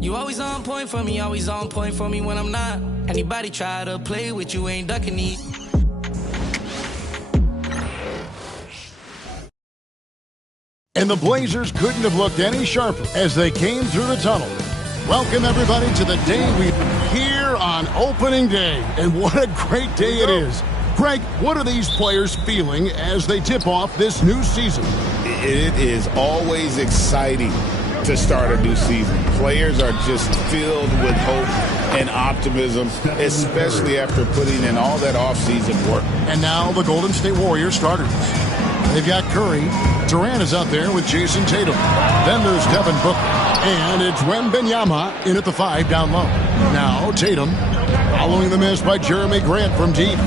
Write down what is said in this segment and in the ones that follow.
You always on point for me, always on point for me when I'm not. Anybody try to play with you ain't ducking me. And the Blazers couldn't have looked any sharper as they came through the tunnel. Welcome, everybody, to the day we here on opening day. And what a great day it is. Greg, what are these players feeling as they tip off this new season? It is always exciting to start a new season. Players are just filled with hope and optimism, especially after putting in all that offseason work. And now the Golden State Warriors starters. They've got Curry. Durant is out there with Jason Tatum. Then there's Devin Booker. And it's Wembanyama in at the 5 down low. Now Tatum following the miss by Jeremy Grant from deep.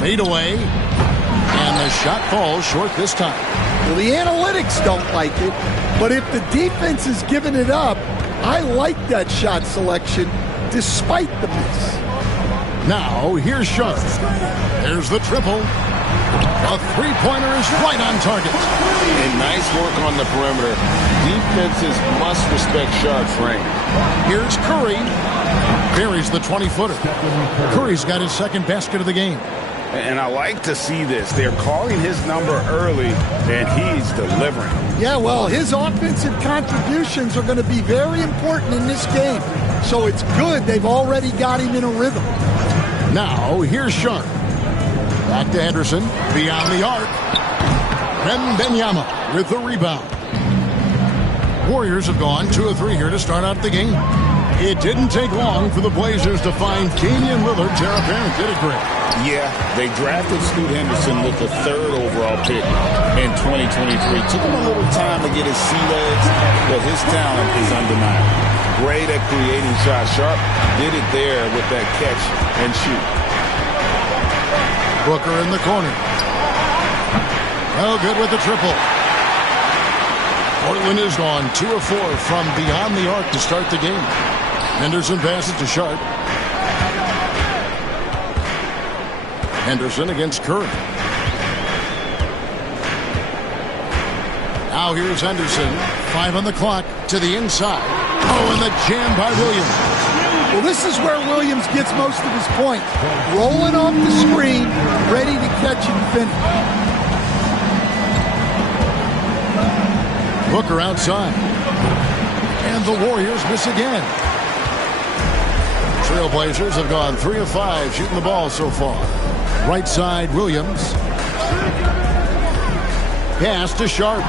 Fade away. And the shot falls short this time. Well, the analytics don't like it, but if the defense is giving it up, I like that shot selection despite the miss. Now, here's Sharp. There's the triple. A three-pointer is right on target. And nice work on the perimeter. Defenses must respect Sharp's range. Here's Curry. Buries the 20-footer. Curry's got his second basket of the game. And I like to see this. They're calling his number early, and he's delivering. Yeah, well, his offensive contributions are going to be very important in this game. So it's good they've already got him in a rhythm. Now, here's Sharp. Back to Henderson. Beyond the arc. Wembanyama with the rebound. Warriors have gone 2 of 3 here to start out the game. It didn't take long for the Blazers to find Damian Lillard. Terra Parent did it great. Yeah, they drafted Scoot Henderson with the 3rd overall pick in 2023. Took him a little time to get his sea legs, but his talent is undeniable. Great at creating shots. Sharp did it there with that catch and shoot. Booker in the corner. Well, good with the triple. Portland is gone 2 of 4 from beyond the arc to start the game. Henderson passes to Sharp. Henderson against Curry. Now here's Henderson. 5 on the clock to the inside. Oh, and the jam by Williams. Well, this is where Williams gets most of his points. Rolling off the screen, ready to catch and finish. Booker outside. And the Warriors miss again. Trailblazers have gone 3 of 5 shooting the ball so far. Right side, Williams. Pass to Sharp.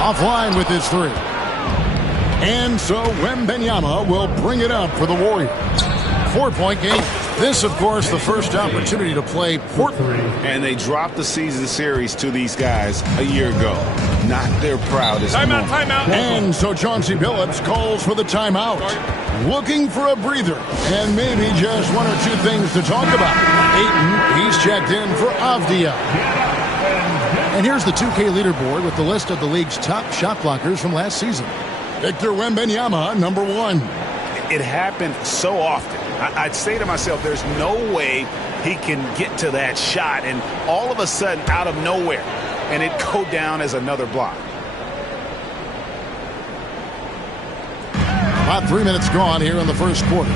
Offline with his 3. And so Wembanyama will bring it up for the Warriors. 4-point game. This, of course, the first opportunity to play Portland. And they dropped the season series to these guys a year ago. Not their proudest moment. Timeout. And so Chauncey Billups calls for the timeout. Looking for a breather. And maybe just 1 or 2 things to talk about. Ayton, he's checked in for Avdia. And here's the 2K leaderboard with the list of the league's top shot blockers from last season. Victor Wembanyama, number 1. It happened so often. I'd say to myself, there's no way he can get to that shot, and all of a sudden, out of nowhere, and it go down as another block. About 3 minutes gone here in the first quarter.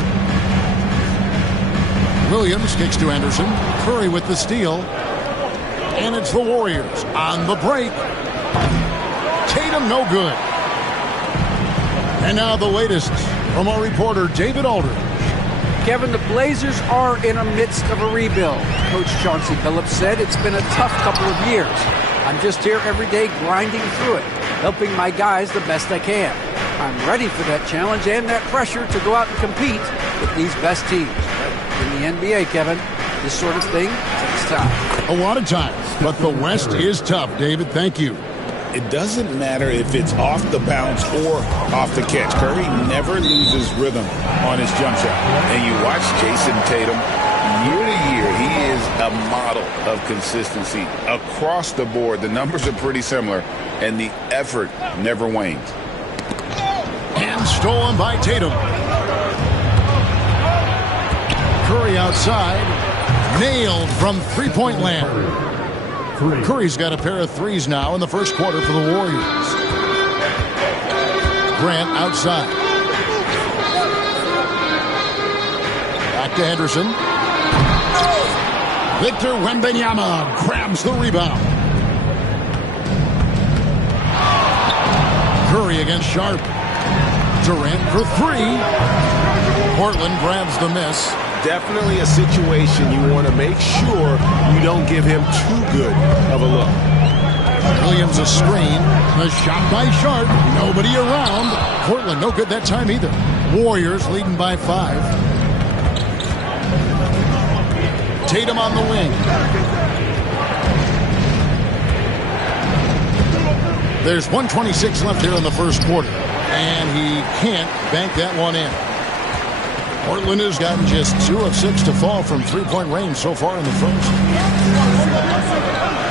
Williams kicks to Anderson. Curry with the steal. And it's the Warriors on the break. Tatum no good. And now the latest from our reporter, David Aldridge. Kevin, the Blazers are in the midst of a rebuild. Coach Chauncey Billups said it's been a tough couple of years. I'm just here every day grinding through it, helping my guys the best I can. I'm ready for that challenge and that pressure to go out and compete with these best teams. In the NBA, Kevin, this sort of thing takes time. A lot of time, but the West is tough, David. Thank you. It doesn't matter if it's off the bounce or off the catch. Curry never loses rhythm on his jump shot. And you watch Jason Tatum, year to year, he is a model of consistency. Across the board, the numbers are pretty similar, and the effort never wanes. And stolen by Tatum. Curry outside. Nailed from three-point land. Curry's got a pair of threes now in the first quarter for the Warriors. Grant outside. Back to Henderson. Victor Wembanyama grabs the rebound. Curry against Sharp. Durant for three. Portland grabs the miss. Definitely a situation you want to make sure you don't give him too good of a look. Williams a screen. The shot by Sharp. Nobody around. Portland no good that time either. Warriors leading by 5. Tatum on the wing. There's 1:26 left here in the first quarter. And he can't bank that one in. Portland has gotten just 2 of 6 to fall from three-point range so far in the first.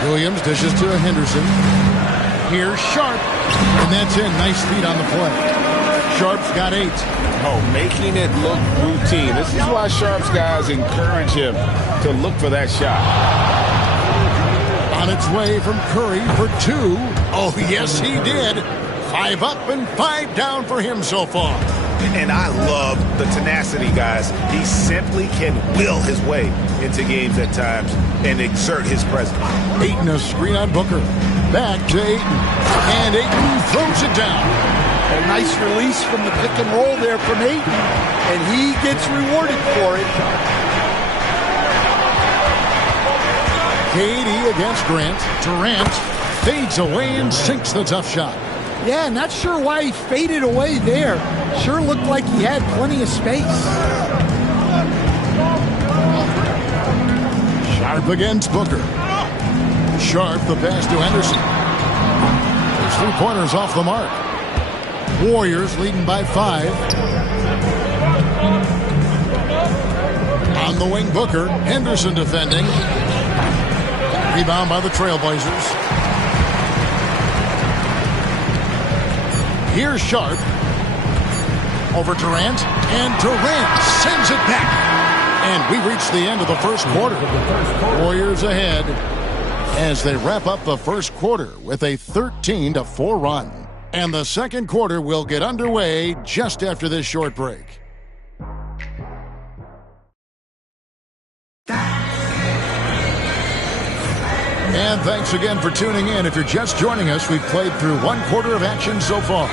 Williams dishes to Henderson. Here's Sharp. And that's it. Nice feed on the play. Sharp's got 8. Oh, making it look routine. This is why Sharp's guys encourage him to look for that shot. On its way from Curry for 2. Oh, yes, he did. 5 up and 5 down for him so far. And I love the tenacity, guys. He simply can will his way into games at times and exert his presence. Ayton a screen on Booker. Back to Ayton. And Ayton throws it down. A nice release from the pick and roll there from Ayton. And he gets rewarded for it. KD against Grant. Durant fades away and sinks the tough shot. Yeah, not sure why he faded away there. Sure looked like he had plenty of space. Sharp against Booker. Sharp the pass to Henderson. His 3-pointers off the mark. Warriors leading by 5. On the wing, Booker. Henderson defending. Rebound by the Trailblazers. Here's Sharp. Over Durant. And Durant sends it back. And we reach the end of the first quarter. Warriors ahead as they wrap up the first quarter with a 13-4 run. And the second quarter will get underway just after this short break. And thanks again for tuning in. If you're just joining us, we've played through 1 quarter of action so far.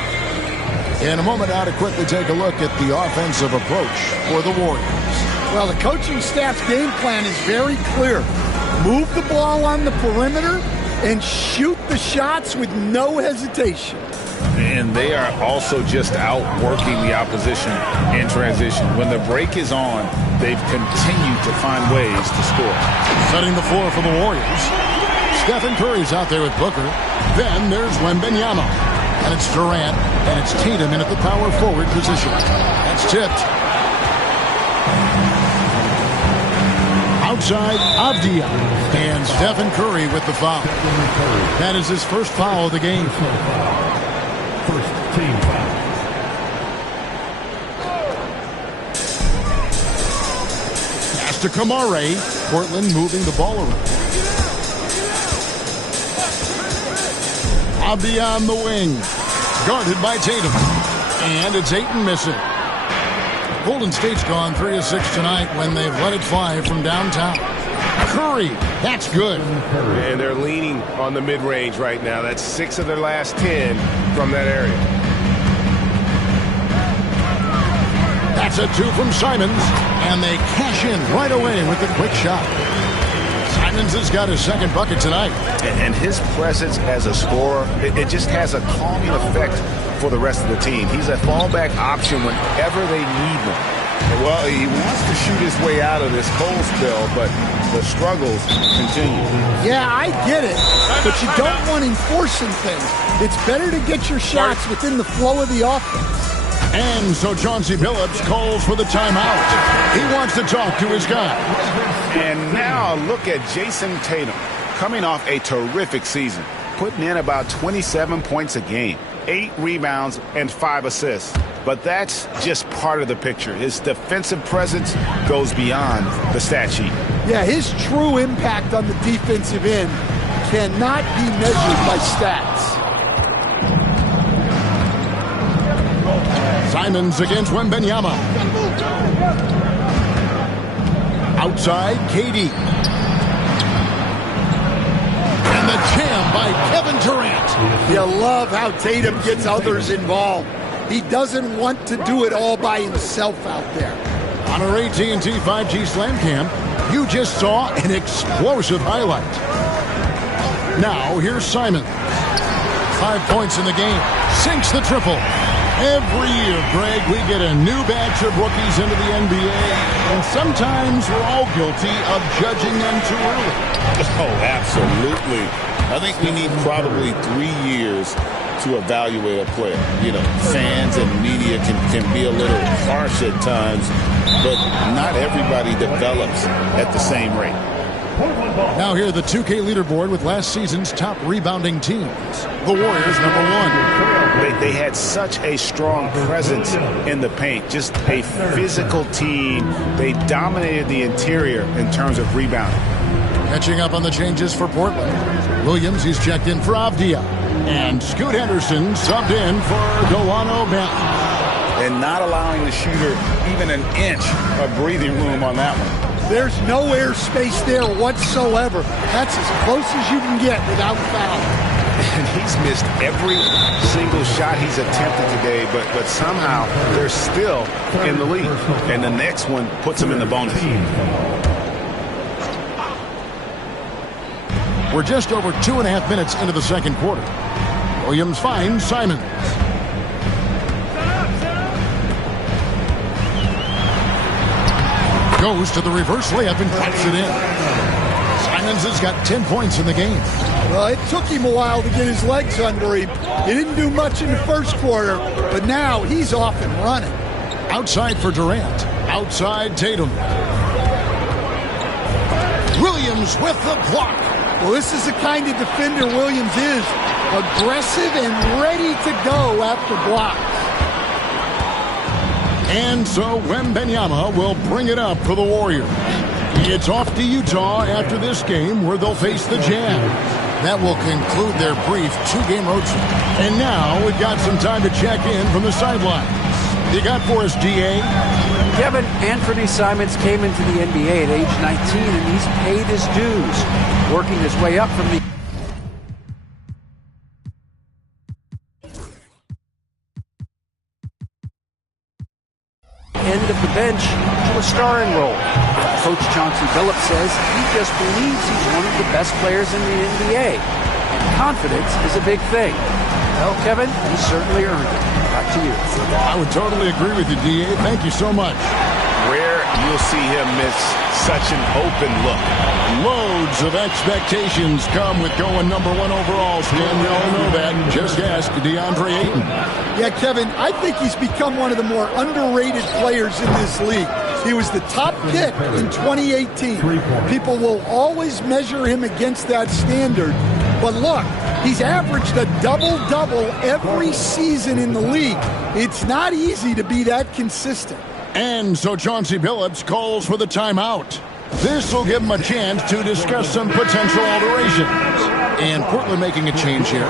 In a moment now to quickly take a look at the offensive approach for the Warriors. Well, the coaching staff's game plan is very clear. Move the ball on the perimeter and shoot the shots with no hesitation. And they are also just outworking the opposition in transition. When the break is on, they've continued to find ways to score. Setting the floor for the Warriors. Stephen Curry's out there with Booker. Then there's Wembanyama. And it's Durant. And it's Tatum in at the power forward position. That's tipped. Outside, Avdia. And Stephen Curry with the foul. That is his first foul of the game. First team foul. Pass to Kamare. Portland moving the ball around. Avdia on the wing. Guarded by Tatum. And it's Ayton missing. Golden State's gone 3 of 6 tonight when they've let it fly from downtown. Curry, that's good. And they're leaning on the mid-range right now. That's 6 of their last 10 from that area. That's a 2 from Simons. And they cash in right away with a quick shot. Simons has got his second bucket tonight. And his presence as a scorer, it just has a calming effect for the rest of the team. He's a fallback option whenever they need one. Well, he wants to shoot his way out of this cold spell, but the struggles continue. Yeah, I get it, but you don't want enforcing things. It's better to get your shots within the flow of the offense. And so Chauncey Billups calls for the timeout. He wants to talk to his guy. And now a look at Jason Tatum, coming off a terrific season, putting in about 27 points a game, 8 rebounds, and 5 assists. But that's just part of the picture. His defensive presence goes beyond the stat sheet. Yeah, his true impact on the defensive end cannot be measured by stats. Simons against Wembanyama. Outside, KD. And the jam by Kevin Durant. You love how Tatum gets others involved. He doesn't want to do it all by himself out there. On our AT&T 5G Slam Cam, you just saw an explosive highlight. Now, here's Simon. 5 points in the game. Sinks the triple. Every year, Greg, we get a new batch of rookies into the NBA, and sometimes we're all guilty of judging them too early. Oh, absolutely. I think we need probably 3 years to evaluate a player. You know, fans and media can be a little harsh at times, but not everybody develops at the same rate. Now here, the 2K leaderboard with last season's top rebounding teams. The Warriors, #1. They had such a strong presence in the paint, just a physical team. They dominated the interior in terms of rebounding. Catching up on the changes for Portland. Williams, he's checked in for Avdia. And Scoot Henderson subbed in for Delano Banton. And not allowing the shooter even an inch of breathing room on that one. There's no airspace there whatsoever. That's as close as you can get without foul. And he's missed every single shot he's attempted today, but somehow they're still in the lead. And the next one puts them in the bonus. We're just over 2.5 minutes into the second quarter. Williams finds Simons. Goes to the reverse layup and puts it in. Simons has got 10 points in the game. Well, it took him a while to get his legs under him. He didn't do much in the first quarter, but now he's off and running. Outside for Durant. Outside Tatum. Williams with the block. Well, this is the kind of defender Williams is. Aggressive and ready to go after blocks. And so Wembanyama will bring it up for the Warriors. It's off to Utah after this game where they'll face the Jazz. That will conclude their brief 2-game road trip. And now we've got some time to check in from the sidelines. You got for us, DA? Kevin, Anthony Simons came into the NBA at age 19, and he's paid his dues, working his way up from the end of the bench to a starring role. Coach Chauncey Billups says he just believes he's one of the best players in the NBA, and confidence is a big thing. Well, Kevin, he certainly earned it. Back to you. I would totally agree with you, DA. Thank you so much. Rare you'll see him miss such an open look. Loads of expectations come with going #1 overall, Stan. We all know that. Just ask DeAndre Ayton. Yeah, Kevin, I think he's become one of the more underrated players in this league. He was the top pick in 2018. People will always measure him against that standard. But look, he's averaged a double-double every season in the league. It's not easy to be that consistent. And so Chauncey Billups calls for the timeout. This will give him a chance to discuss some potential alterations. And Portland making a change here.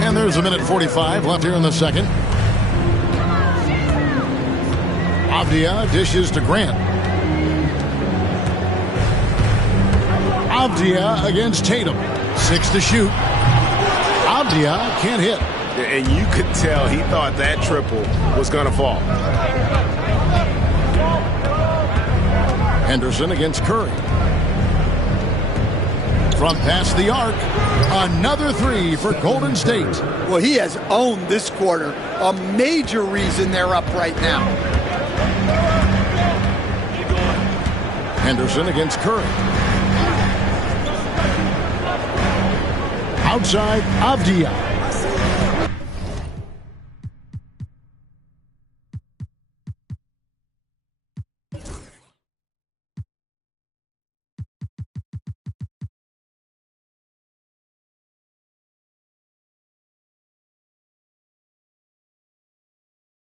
And there's 1:45 left here in the second. Avdia dishes to Grant. Avdia against Tatum. 6 to shoot. Avdia can't hit. And you could tell he thought that triple was going to fall. Henderson against Curry. From past the arc. Another 3 for Golden State. Well, he has owned this quarter. A major reason they're up right now. Henderson against Curry. Outside, Avdia.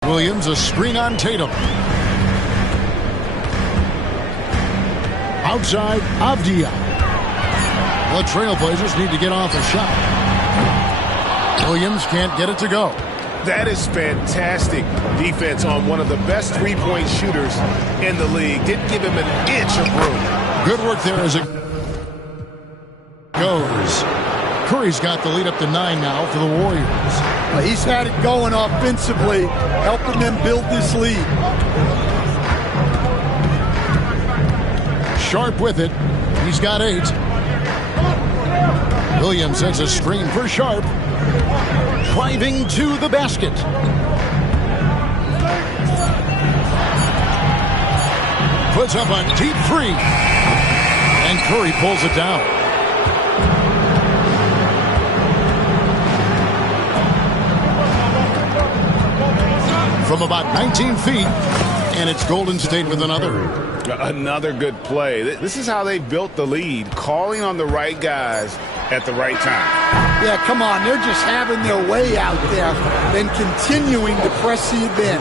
Williams, a screen on Tatum. Outside, Avdia. The Trailblazers need to get off a shot. Williams can't get it to go. That is fantastic defense on one of the best three-point shooters in the league. Didn't give him an inch of room. Good work there as it goes. Curry's got the lead up to 9 now for the Warriors. He's had it going offensively, helping them build this lead. Sharp with it. He's got 8. Williams sends a screen for Sharp. Driving to the basket. Puts up a deep 3. And Curry pulls it down. From about 19 feet. And it's Golden State with another. Another good play. This is how they built the lead, calling on the right guys at the right time. Yeah, come on. They're just having their way out there, then continuing to press the advantage.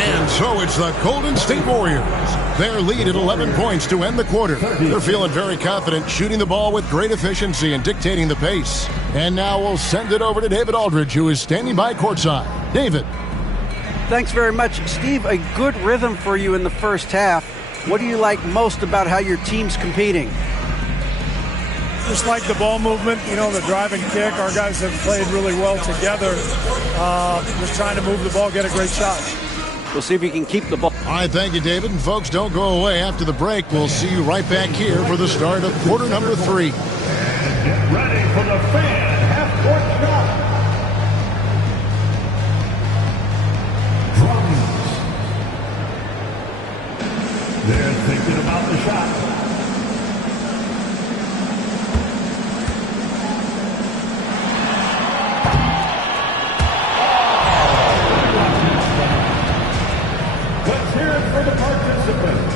And so it's the Golden State Warriors. Their lead at 11 points to end the quarter. They're feeling very confident, shooting the ball with great efficiency and dictating the pace. And now we'll send it over to David Aldridge, who is standing by courtside. David. Thanks very much, Steve. A good rhythm for you in the first half. What do you like most about how your team's competing? Just like the ball movement, the drive and kick. Our guys have played really well together. Just trying to move the ball, get a great shot. We'll see if you can keep the ball. All right, thank you, David. And folks, don't go away. After the break, we'll see you right back here for the start of quarter number 3. Get ready for the fan half-court shot. They're thinking about the shot. Let's hear it for the participants.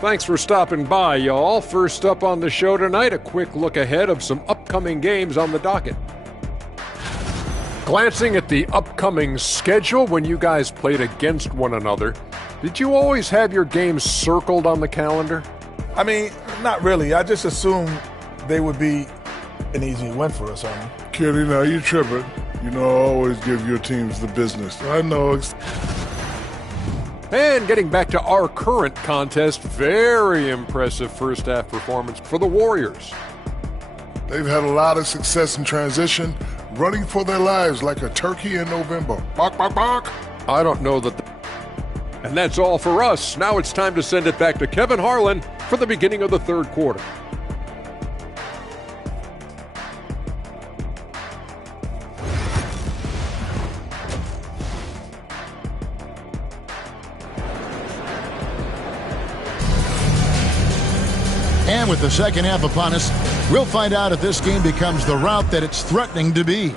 Thanks for stopping by, y'all. First up on the show tonight, a quick look ahead of some upcoming games on the docket. Glancing at the upcoming schedule when you guys played against one another, did you always have your games circled on the calendar? I mean, not really. I just assumed they would be an easy win for us, aren't we? Kid, you tripping. Always give your teams the business. I know. And getting back to our current contest, very impressive first half performance for the Warriors. They've had a lot of success in transition, running for their lives like a turkey in November. Bark, bark, bark. I don't know that. And that's all for us. Now it's time to send it back to Kevin Harlan for the beginning of the third quarter. And with the second half upon us, we'll find out if this game becomes the rout that it's threatening to be.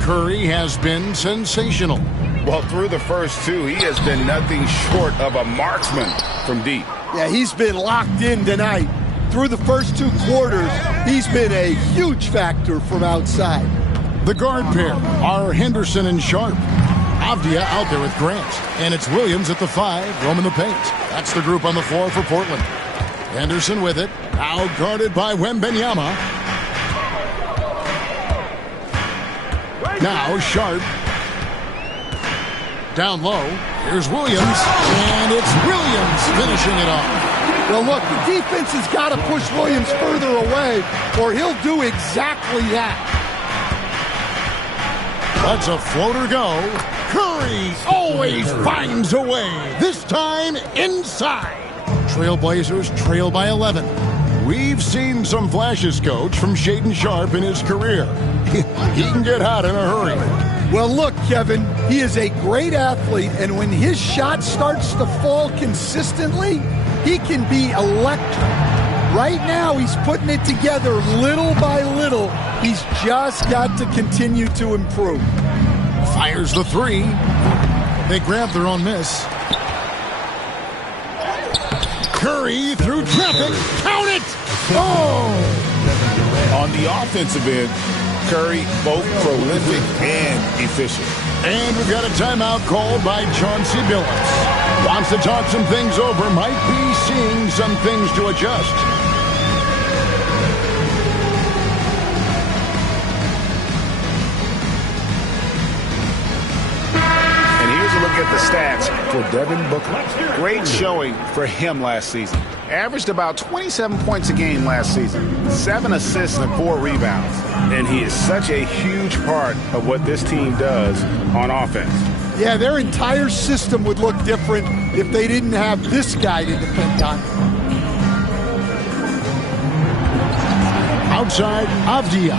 Curry has been sensational. Well, through the first 2, he has been nothing short of a marksman from deep. Yeah, he's been locked in tonight. Through the first 2 quarters, he's been a huge factor from outside. The guard pair are Henderson and Sharp. Avdia out there with Grant. And it's Williams at the 5, roaming the paint. That's the group on the floor for Portland. Henderson with it, now guarded by Wembanyama. Now Sharp. Down low, here's Williams, and it's Williams finishing it off. Well, look, the defense has got to push Williams further away, or he'll do exactly that. Let's a floater go. Curry always finds a way, this time inside. Trailblazers trail by 11. We've seen some flashes, Coach, from Shaedon Sharp in his career. He can get hot in a hurry. Well, look, Kevin, he is a great athlete, and when his shot starts to fall consistently, he can be electric. Right now, he's putting it together little by little. He's just got to continue to improve. Fires the 3. They grab their own miss. Curry through traffic. Count it! Oh! On the offensive end, Curry, both prolific and efficient. And we've got a timeout called by Chauncey Billups. Wants to talk some things over, might be seeing some things to adjust. And here's a look at the stats for Devin Booker. Great showing for him last season. Averaged about 27 points a game last season, 7 assists and 4 rebounds. And he is such a huge part of what this team does on offense. Yeah, their entire system would look different if they didn't have this guy to depend on. Outside, Avdia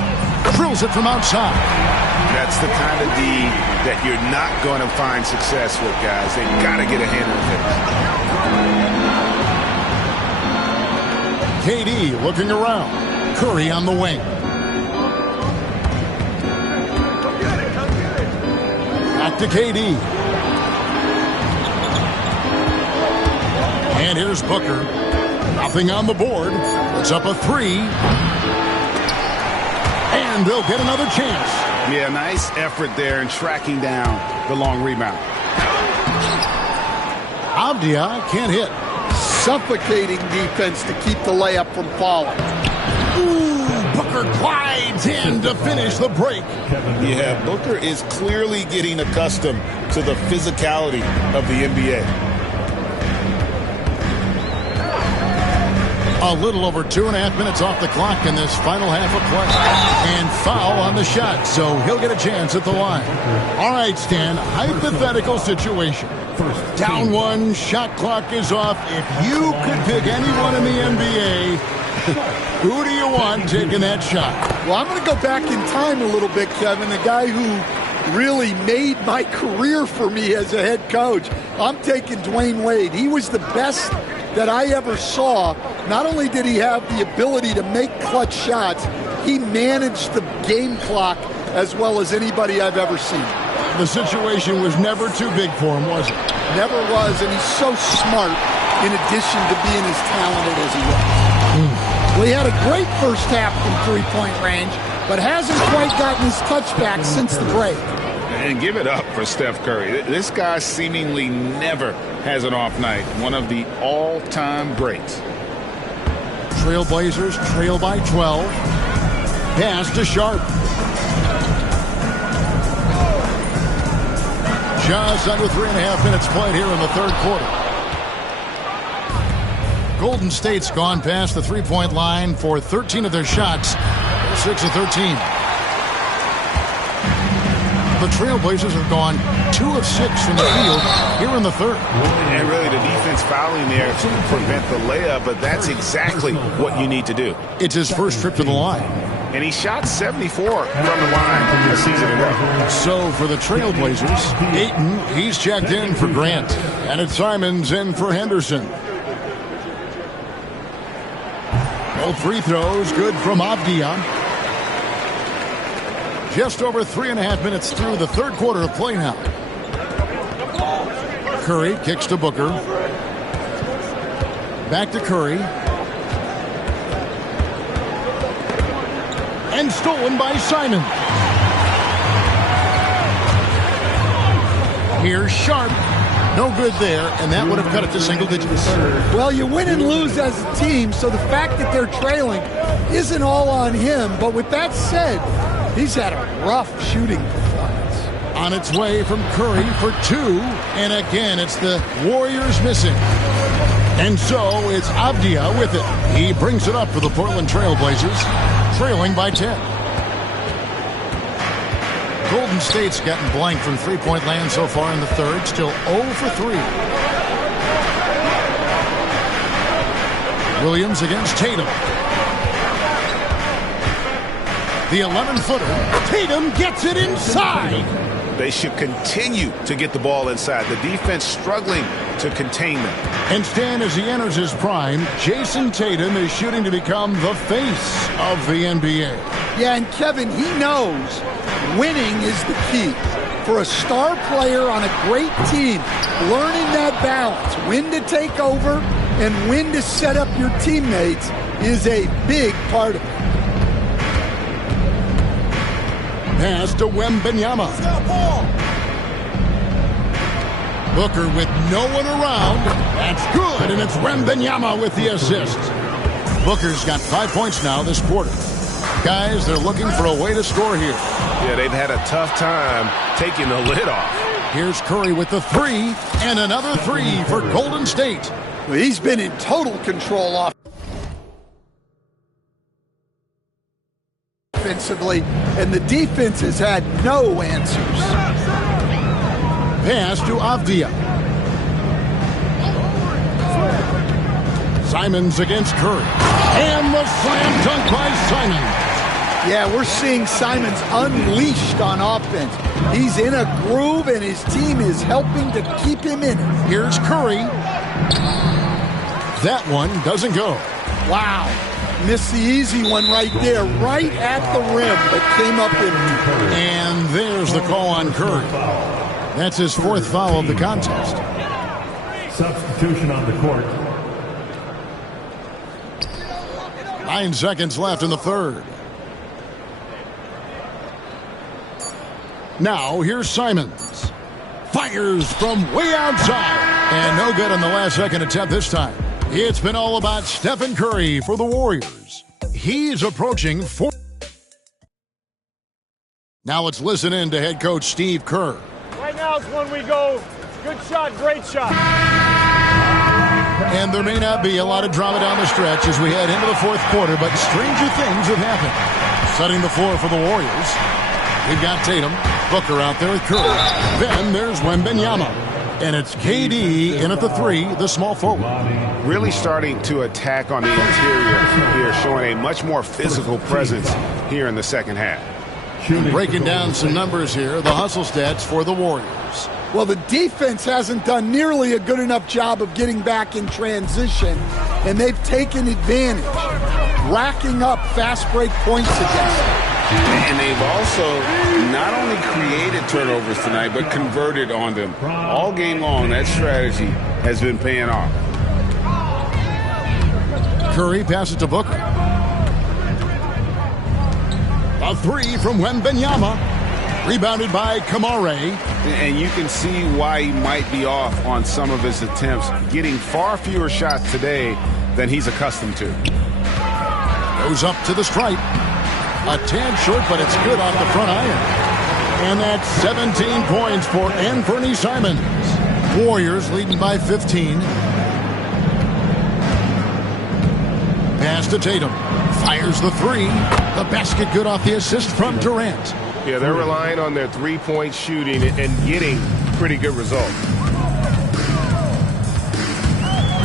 drills it from outside. That's the kind of D that you're not going to find success with, guys. They've got to get a hand in the face. KD looking around. Curry on the wing. Back to KD. And here's Booker. Nothing on the board. Puts up a 3. And they'll get another chance. Yeah, nice effort there in tracking down the long rebound. Avdia can't hit. Suffocating defense to keep the layup from falling. Ooh, Booker glides in to finish the break. Yeah, Booker is clearly getting accustomed to the physicality of the NBA. A little over 2.5 minutes off the clock in this final half of play. And foul on the shot, so he'll get a chance at the line. All right, Stan, hypothetical situation. Down 1, shot clock is off. If you could pick anyone in the NBA, who do you want taking that shot? Well, I'm going to go back in time a little bit, Kevin. The guy who really made my career for me as a head coach. I'm taking Dwayne Wade. He was the best that I ever saw. Not only did he have the ability to make clutch shots, he managed the game clock as well as anybody I've ever seen. The situation was never too big for him, was it? Never was, and he's so smart in addition to being as talented as he was. Well, he had a great first half from three-point range, but hasn't quite gotten his touchback since the break. And give it up for Steph Curry. This guy seemingly never has an off night. One of the all-time greats. Trailblazers trail by 12. Pass to Sharp. Just under 3.5 minutes played here in the third quarter. Golden State's gone past the three-point line for 13 of their shots. 6 of 13. The Trailblazers have gone 2 of 6 from the field here in the third. And really the defense fouling there to prevent the layup, but that's exactly what you need to do. It's his first trip to the line. And he shot 74 from the line a season ago. So for the Trailblazers, Ayton, he's checked in for Grant. And it's Simons in for Henderson. Both free throws good from Avdia. Just over 3.5 minutes through the third quarter of play now. Curry kicks to Booker. Back to Curry. And stolen by Simon. Here's Sharp. No good there, and that would have cut it to single digits. Well, you win and lose as a team, so the fact that they're trailing isn't all on him. But with that said, he's had a rough shooting performance. On its way from Curry for 2, and again, it's the Warriors missing. And so it's Avdia with it. He brings it up for the Portland Trailblazers, trailing by 10. Golden State's gotten blank from three-point land so far in the third, still 0 for 3. Williams against Tatum. The 11-footer. Tatum gets it inside. They should continue to get the ball inside. The defense struggling to contain them. And Stan, as he enters his prime, Jason Tatum is shooting to become the face of the NBA. Yeah, and Kevin, he knows winning is the key. For a star player on a great team, learning that balance, when to take over and when to set up your teammates, is a big part of it. Pass to Wembanyama. Booker with no one around. That's good, and it's Wembanyama with the assist. Booker's got 5 points now this quarter. Guys, they're looking for a way to score here. Yeah, they've had a tough time taking the lid off. Here's Curry with the three, and another three for Golden State. Well, he's been in total control offensively, and the defense has had no answers. Pass to Avdia. Simons against Curry. And the slam dunk by Simons. Yeah, we're seeing Simons unleashed on offense. He's in a groove, and his team is helping to keep him in it. Here's Curry. That one doesn't go. Wow. Missed the easy one right there, right at the rim, but came up empty. And there's the call on Curry. That's his fourth foul of the contest. Substitution on the court. 9 seconds left in the third. Now, here's Simons. Fires from way outside. And no good on the last second attempt this time. It's been all about Stephen Curry for the Warriors. He's approaching 4. Now let's listen in to head coach Steve Kerr. Right now is when we go, good shot, great shot. And there may not be a lot of drama down the stretch as we head into the fourth quarter, but stranger things have happened. Setting the floor for the Warriors. We've got Tatum, Booker out there with Curry. Then there's Wembanyama. And it's KD in at the three, the small forward. Really starting to attack on the interior here, showing a much more physical presence here in the second half. Breaking down some numbers here, the hustle stats for the Warriors. Well, the defense hasn't done nearly a good enough job of getting back in transition, and they've taken advantage, racking up fast break points against them. And they've also not only created turnovers tonight, but converted on them. All game long, that strategy has been paying off. Curry passes to Booker. A three from Wembanyama. Rebounded by Kamare. And you can see why he might be off on some of his attempts, getting far fewer shots today than he's accustomed to. Goes up to the stripe. A tad short, but it's good off the front iron. And that's 17 points for Anthony Simons. Warriors leading by 15. Pass to Tatum. Fires the three. The basket good off the assist from Durant. Yeah, they're relying on their three-point shooting and getting pretty good results.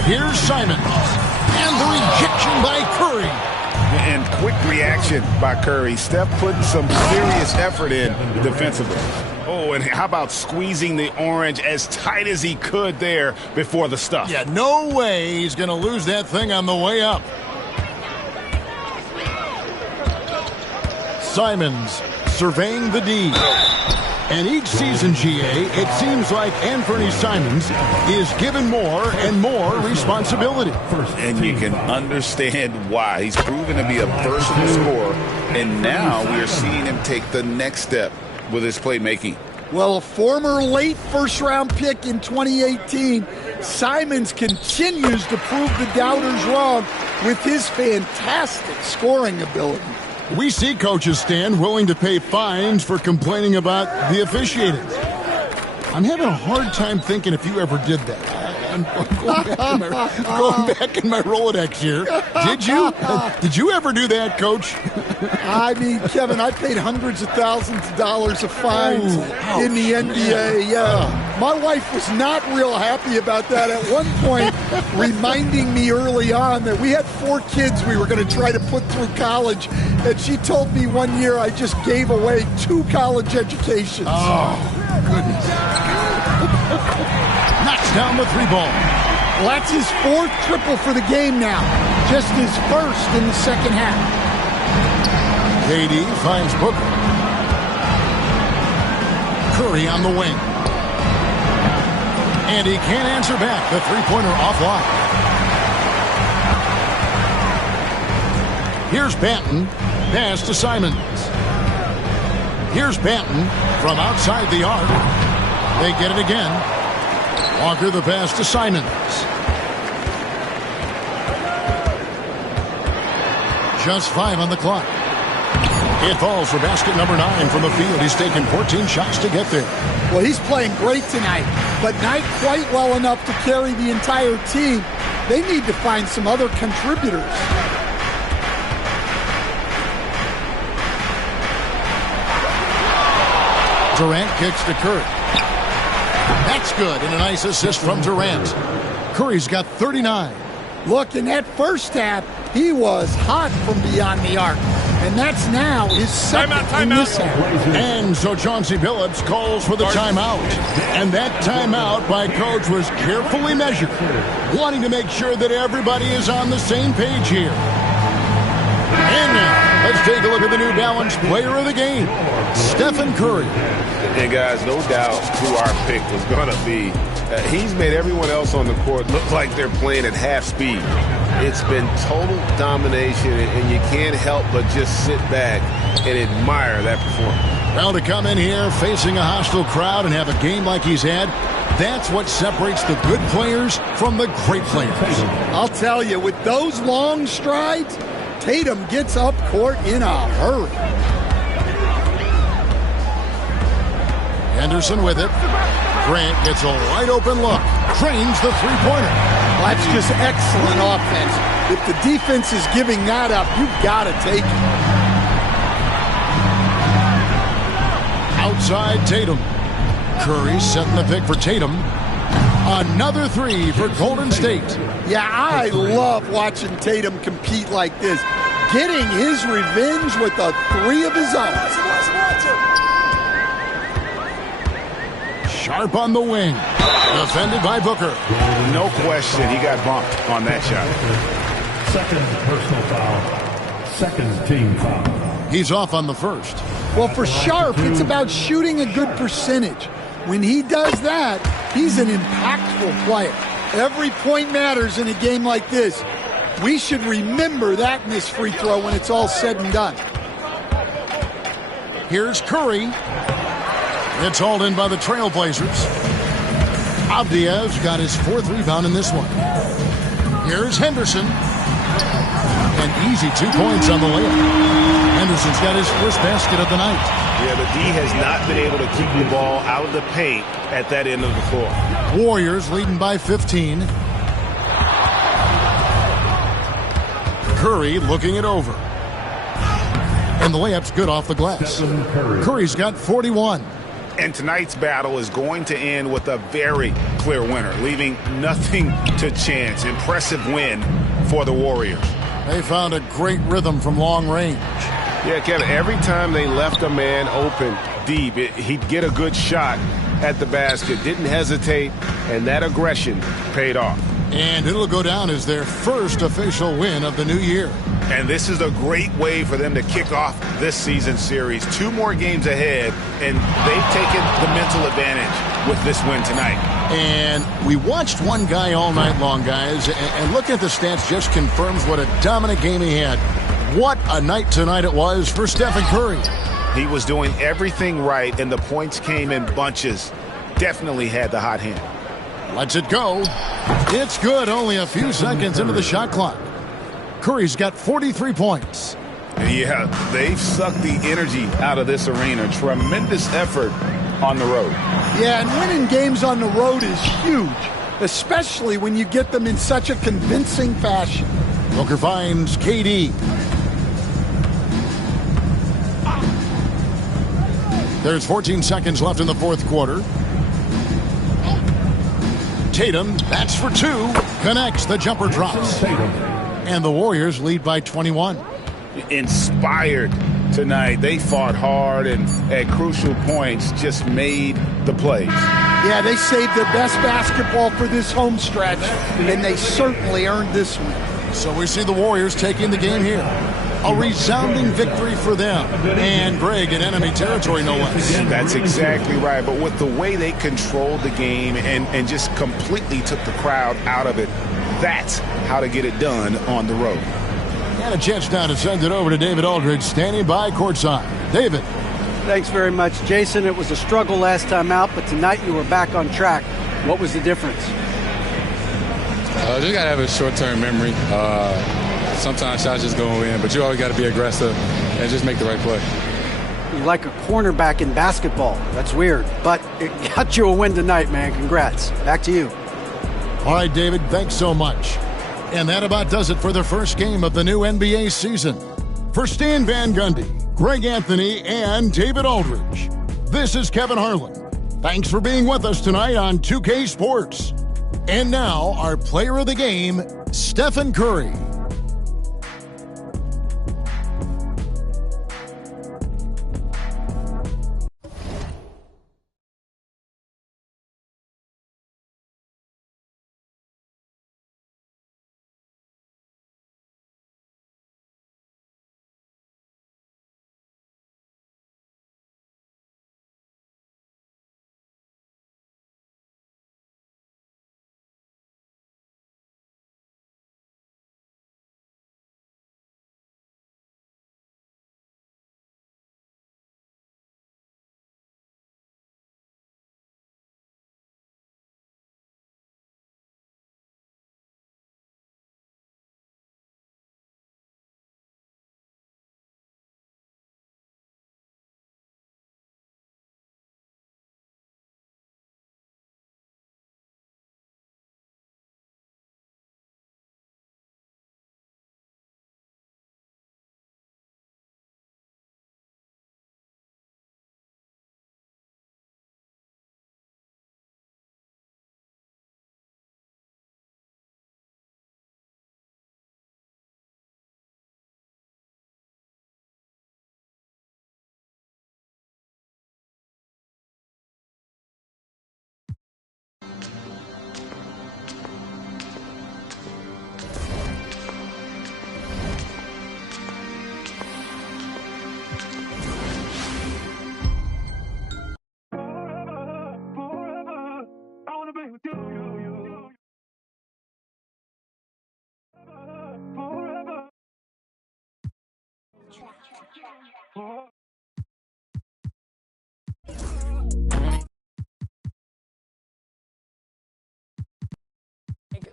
Here's Simons. And the rejection by Curry. And quick reaction by Curry. Steph putting some serious effort in defensively. Oh, and how about squeezing the orange as tight as he could there before the stuff? Yeah, no way he's going to lose that thing on the way up. Simons surveying the D. And each season, GA, it seems like Anthony Simons is given more and more responsibility. And you can understand why. He's proven to be a versatile scorer, and now we are seeing him take the next step with his playmaking. Well, a former late first-round pick in 2018, Simons continues to prove the doubters wrong with his fantastic scoring ability. We see coaches stand willing to pay fines for complaining about the officiating. I'm having a hard time thinking if you ever did that. I'm going back in my Rolodex here. Did you? Did you ever do that, Coach? I mean, Kevin, I paid hundreds of thousands of dollars of fines in the NBA. Yeah. My wife was not real happy about that at one point, reminding me early on that we had 4 kids we were going to try to put through college, and she told me one year I just gave away 2 college educations. Oh, goodness. Knocks down the 3-ball. Well, that's his 4th triple for the game now, just his first in the second half. KD finds Booker. Curry on the wing. And he can't answer back. The 3-pointer offline. Here's Banton. Pass to Simons. Here's Banton from outside the arc. They get it again. Walker the pass to Simons. Just 5 on the clock. It falls for basket number 9 from the field. He's taken 14 shots to get there. Well, he's playing great tonight, but not quite well enough to carry the entire team. They need to find some other contributors. Durant kicks to Curry. That's good, and a nice assist from Durant. Curry's got 39. Look, in that first half, he was hot from beyond the arc. And that's now his second in this half. And so Chauncey Billups calls for the timeout. And that timeout by Coach was carefully measured, wanting to make sure that everybody is on the same page here. And now, let's take a look at the New Balance player of the game, Stephen Curry. And guys, no doubt who our pick was going to be. He's made everyone else on the court look like they're playing at half speed. It's been total domination, and you can't help but just sit back and admire that performance. Well, to come in here facing a hostile crowd and have a game like he's had, that's what separates the good players from the great players. I'll tell you, with those long strides, Tatum gets up court in a hurry. Henderson with it. Grant gets a wide-open look. Drains the three-pointer. Well, that's just excellent offense. If the defense is giving that up, you've got to take it. Outside Tatum. Curry setting the pick for Tatum. Another 3 for Golden State. Yeah, I love watching Tatum compete like this. Getting his revenge with a 3 of his own. Sharp on the wing. Defended by Booker. No question, he got bumped on that shot. Second personal foul. Second team foul. He's off on the first. Well, for Sharp, it's about shooting a good percentage. When he does that, he's an impactful player. Every point matters in a game like this. We should remember that in this free throw when it's all said and done. Here's Curry. It's hauled in by the Trailblazers. Avdia's got his 4th rebound in this one. Here's Henderson. An easy 2 points on the layup. Henderson's got his first basket of the night. Yeah, the D has not been able to keep the ball out of the paint at that end of the floor. Warriors leading by 15. Curry looking it over. And the layup's good off the glass. Curry's got 41. And tonight's battle is going to end with a very clear winner, leaving nothing to chance. Impressive win for the Warriors. They found a great rhythm from long range. Yeah, Kevin, every time they left a man open deep, he'd get a good shot at the basket. Didn't hesitate, and that aggression paid off. And it'll go down as their first official win of the new year. And this is a great way for them to kick off this season series. 2 more games ahead, and they've taken the mental advantage with this win tonight. And we watched one guy all night long, guys, and looking at the stats just confirms what a dominant game he had. What a night tonight it was for Stephen Curry. He was doing everything right, and the points came in bunches. Definitely had the hot hand. Lets it go. It's good, only a few seconds into the shot clock. Curry's got 43 points. Yeah, they've sucked the energy out of this arena. Tremendous effort on the road. Yeah, and winning games on the road is huge, especially when you get them in such a convincing fashion. Booker finds KD. There's 14 seconds left in the 4th quarter. Tatum, that's for 2. Connects, the jumper drops. And the Warriors lead by 21. Inspired tonight. They fought hard and at crucial points just made the plays. Yeah, they saved their best basketball for this home stretch, and they certainly earned this one. So we see the Warriors taking the game here. A resounding victory for them. And Greg in enemy territory, no less. That's exactly right. But with the way they controlled the game and just completely took the crowd out of it, that's how to get it done on the road. And a chance now to send it over to David Aldridge, standing by courtside. David. Thanks very much, Jason. It was a struggle last time out, but tonight you were back on track. What was the difference? Just got to have a short-term memory. Sometimes shots just go in, but you always got to be aggressive and just make the right play. You're like a cornerback in basketball. That's weird, but it got you a win tonight, man. Congrats. Back to you. All right, David, thanks so much. And that about does it for the first game of the new NBA season. For Stan Van Gundy, Greg Anthony, and David Aldridge, this is Kevin Harlan. Thanks for being with us tonight on 2K Sports. And now, our player of the game, Stephen Curry.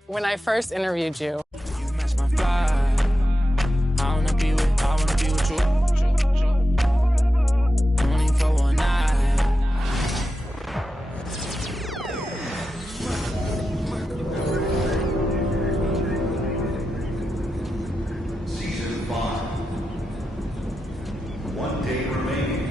When I first interviewed you, Season 5. 1 day remaining.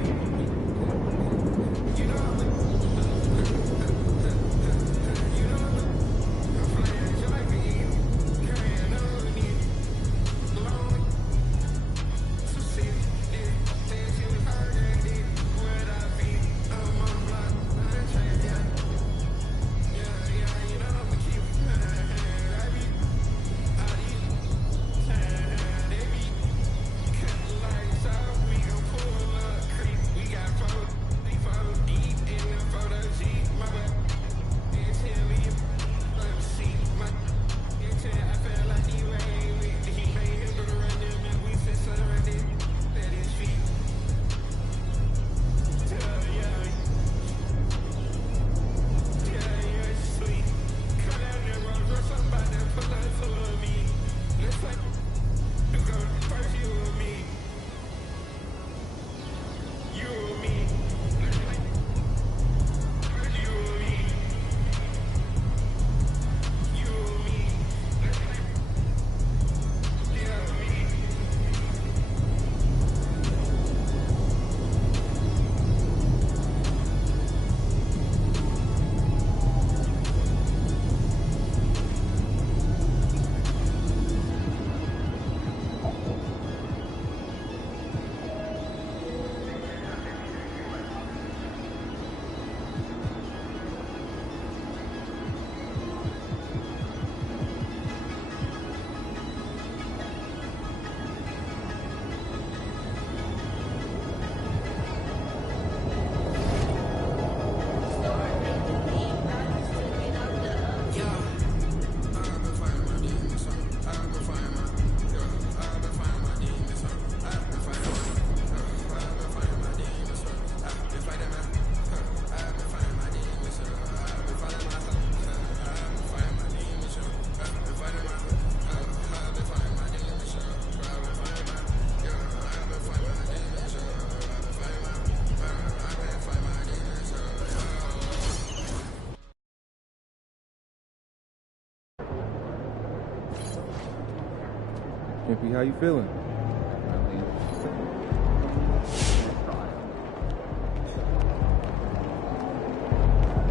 MP, how you feeling?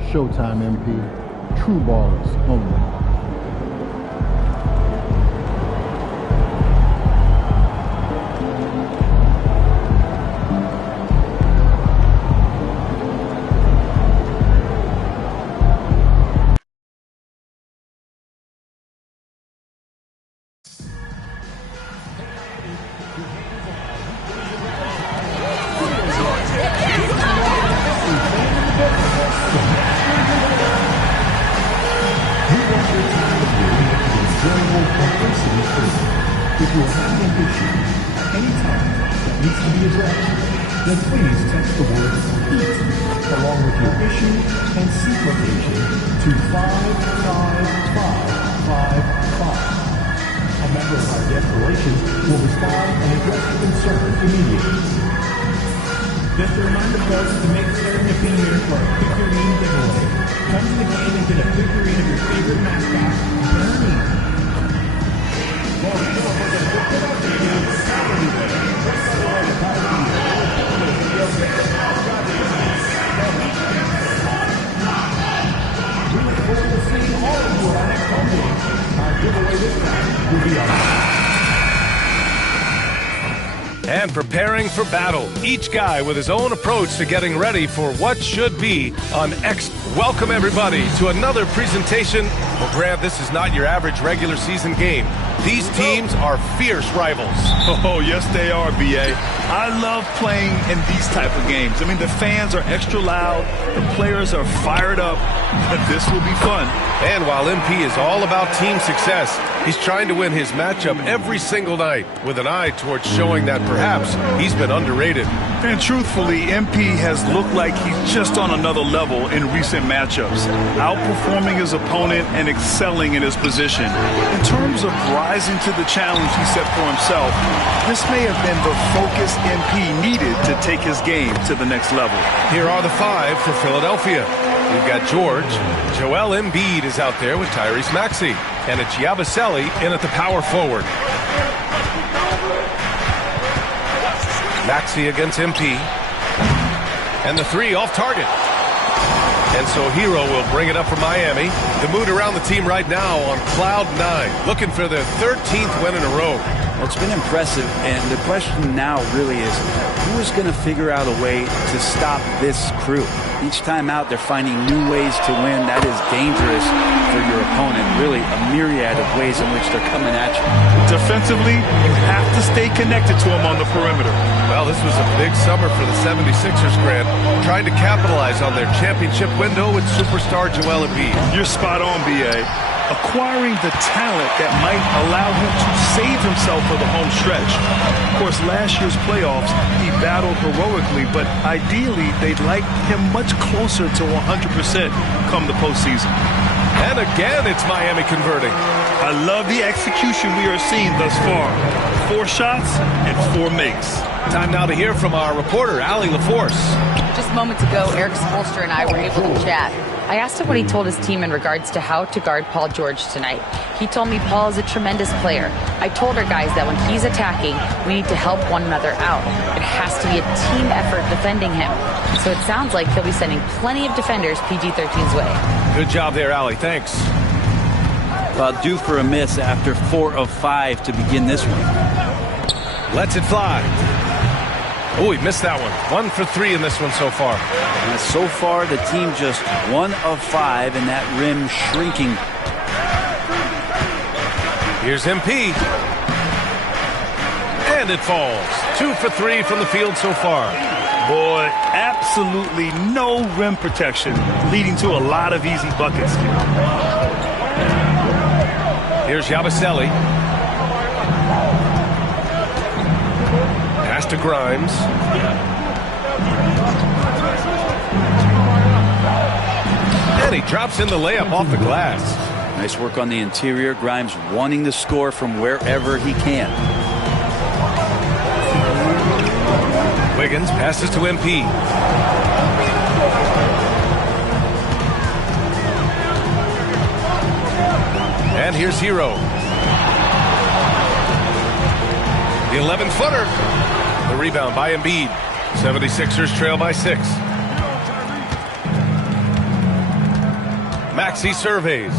Showtime, MP. True ballers only. If you are having an issue anytime that needs to be addressed, then please text the word HEAT along with your issue and seat location to 55555. A member of our guest relations will respond and address the concern immediately. Just a reminder, folks, to make certain to be here for a figurine giveaway. Come to the game and get a figurine of your favorite mascot, Bernie. And preparing for battle, each guy with his own approach to getting ready for what should be an Welcome everybody to another presentation. Well, Grant, this is not your average regular season game. These teams are fierce rivals. Oh, yes, they are, B.A. I love playing in these type of games. I mean, the fans are extra loud. The players are fired up. This will be fun. And while MP is all about team success, he's trying to win his matchup every single night with an eye towards showing that perhaps he's been underrated. And truthfully, MP has looked like he's just on another level in recent matchups, outperforming his opponent and excelling in his position. In terms of rising to the challenge he set for himself, this may have been the focus MP needed to take his game to the next level. Here are the five for Philadelphia. We've got George. Joel Embiid is out there with Tyrese Maxey. And it's Yabusele in at the power forward. Maxey against MP. And the three off target. And so Hero will bring it up for Miami. The mood around the team right now on cloud 9, looking for their 13th win in a row. Well, it's been impressive, and the question now really is, who is going to figure out a way to stop this crew? Each time out, they're finding new ways to win. That is dangerous for your opponent. Really, a myriad of ways in which they're coming at you. Defensively, you have to stay connected to them on the perimeter. Well, this was a big summer for the 76ers, Grant, trying to capitalize on their championship window with superstar Joel Embiid. You're spot on, B.A. Acquiring the talent that might allow him to save himself for the home stretch. Of course, last year's playoffs, he battled heroically, but ideally, they'd like him much closer to 100% come the postseason. And again, it's Miami converting. I love the execution we are seeing thus far. 4 shots and 4 makes. Time now to hear from our reporter, Allie LaForce. Just moments ago, Eric Spoelstra and I were able to chat. I asked him what he told his team in regards to how to guard Paul George tonight. He told me Paul is a tremendous player. I told our guys that when he's attacking, we need to help one another out. It has to be a team effort defending him. So it sounds like he'll be sending plenty of defenders PG-13's way. Good job there, Allie. Thanks. Well, due for a miss after 4 of 5 to begin this one. Lets it fly. Oh, he missed that one. 1 for 3 in this one so far. And so far, the team just 1 of 5, and that rim shrinking. Here's MP. And it falls. 2 for 3 from the field so far. Boy, absolutely no rim protection, leading to a lot of easy buckets. Here's Yabusele. Pass to Grimes. And he drops in the layup off the glass. Nice work on the interior. Grimes wanting to score from wherever he can. Wiggins passes to MP. And here's Hero. The 11-footer. The rebound by Embiid. 76ers trail by 6. Maxey surveys.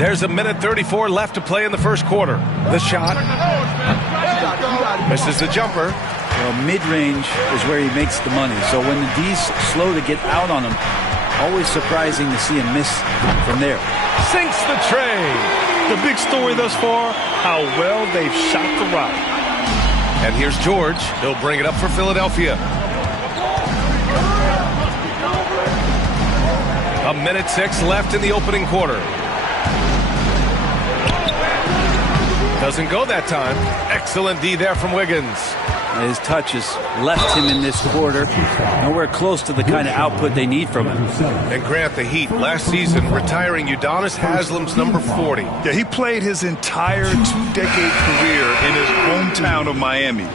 There's a minute 34 left to play in the first quarter. The shot. Misses the jumper. Well, mid-range is where he makes the money. So when the D's slow to get out on him, always surprising to see him miss from there. Sinks the tray. The big story thus far, how well they've shot the rock. And here's George. He'll bring it up for Philadelphia. A minute 6 left in the opening quarter. Doesn't go that time. Excellent D there from Wiggins. His touch has left him in this quarter. Nowhere close to the kind of output they need from him. And Grant, the Heat last season retiring Udonis Haslem's number 40. Yeah, he played his entire 2-decade career in his hometown of Miami.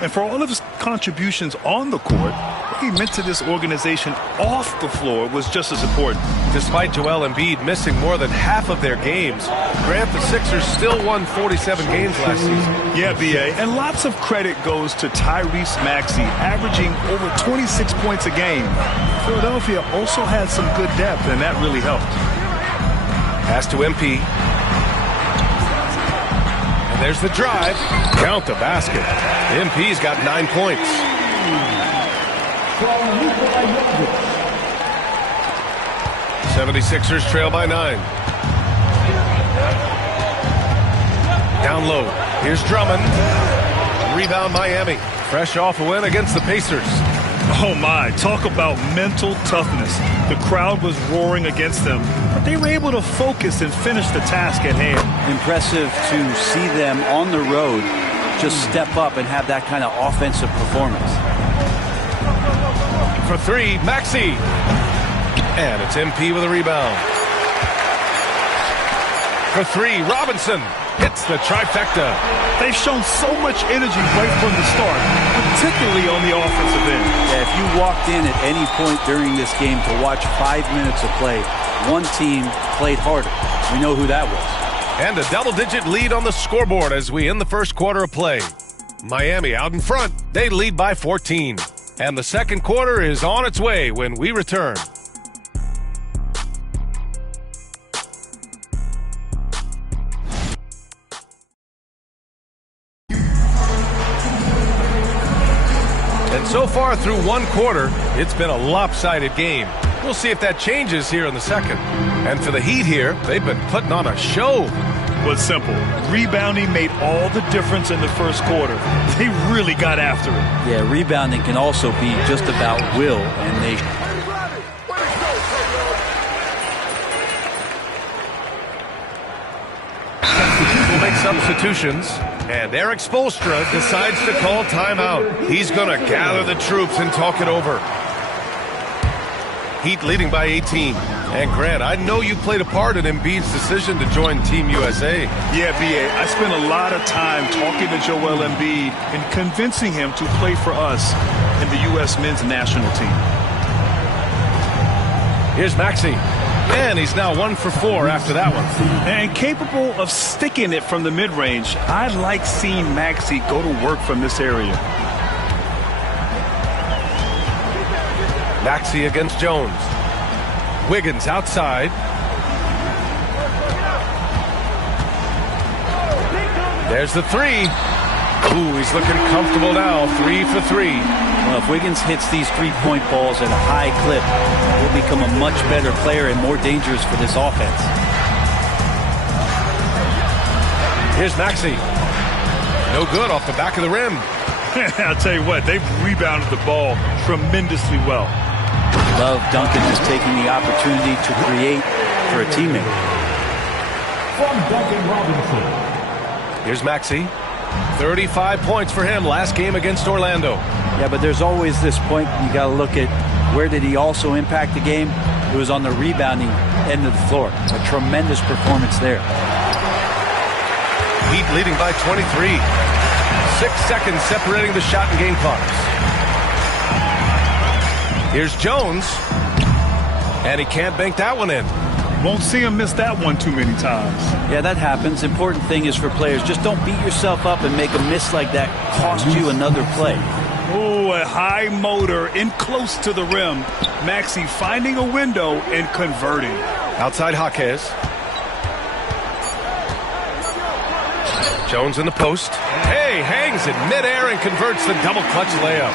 And for all of his contributions on the court, what he meant to this organization off the floor was just as important. Despite Joel Embiid missing more than half of their games, Grant, the Sixers still won 47 games last season. Yeah, B.A., and lots of credit goes to Tyrese Maxey, averaging over 26 points a game. Philadelphia also had some good depth, and that really helped. Pass to MP. And there's the drive. Count the basket. MP's got 9 points. 76ers trail by 9. Down low. Here's Drummond. Rebound Miami. Fresh off a win against the Pacers. Oh my, talk about mental toughness. The crowd was roaring against them, but they were able to focus and finish the task at hand. Impressive to see them on the road just step up and have that kind of offensive performance. For 3, Maxey. And it's MP with a rebound. For 3, Robinson hits the trifecta. They've shown so much energy right from the start, particularly on the offensive end. Yeah, if you walked in at any point during this game to watch 5 minutes of play, one team played harder. We know who that was. And a double-digit lead on the scoreboard as we end the first quarter of play. Miami out in front. They lead by 14. And the second quarter is on its way when we return. And so far through one quarter, it's been a lopsided game. We'll see if that changes here in the second. And for the Heat here, they've been putting on a show. Well, it's simple. Rebounding made all the difference in the first quarter. They really got after it. Yeah, rebounding can also be just about will, and they... We'll make substitutions, and Eric Spoelstra decides to call timeout. He's going to gather the troops and talk it over. Heat leading by 18. And Grant, I know you played a part in Embiid's decision to join Team USA. Yeah, B.A., I spent a lot of time talking to Joel Embiid and convincing him to play for us in the U.S. men's national team. Here's Maxey. And he's now 1 for 4 after that one. And capable of sticking it from the mid-range. I like seeing Maxey go to work from this area. Maxey against Jones. Wiggins outside. There's the 3. Ooh, he's looking comfortable now. 3 for 3. Well, if Wiggins hits these three-point balls at a high clip, he'll become a much better player and more dangerous for this offense. Here's Maxey. No good off the back of the rim. I'll tell you what, they've rebounded the ball tremendously well. Love Duncan just taking the opportunity to create for a teammate. From Duncan Robinson. Here's Maxey. 35 points for him last game against Orlando. Yeah, but there's always this point you got to look at where did he also impact the game? It was on the rebounding end of the floor. A tremendous performance there. Heat leading by 23. 6 seconds separating the shot and game clocks. Here's Jones. And he can't bank that one in. Won't see him miss that one too many times. Yeah, that happens. Important thing is for players, just don't beat yourself up and make a miss like that cost you another play. Ooh, a high motor in close to the rim. Maxey finding a window and converting. Outside Jaquez. Jones in the post. Hey, hangs in midair and converts the double clutch layup.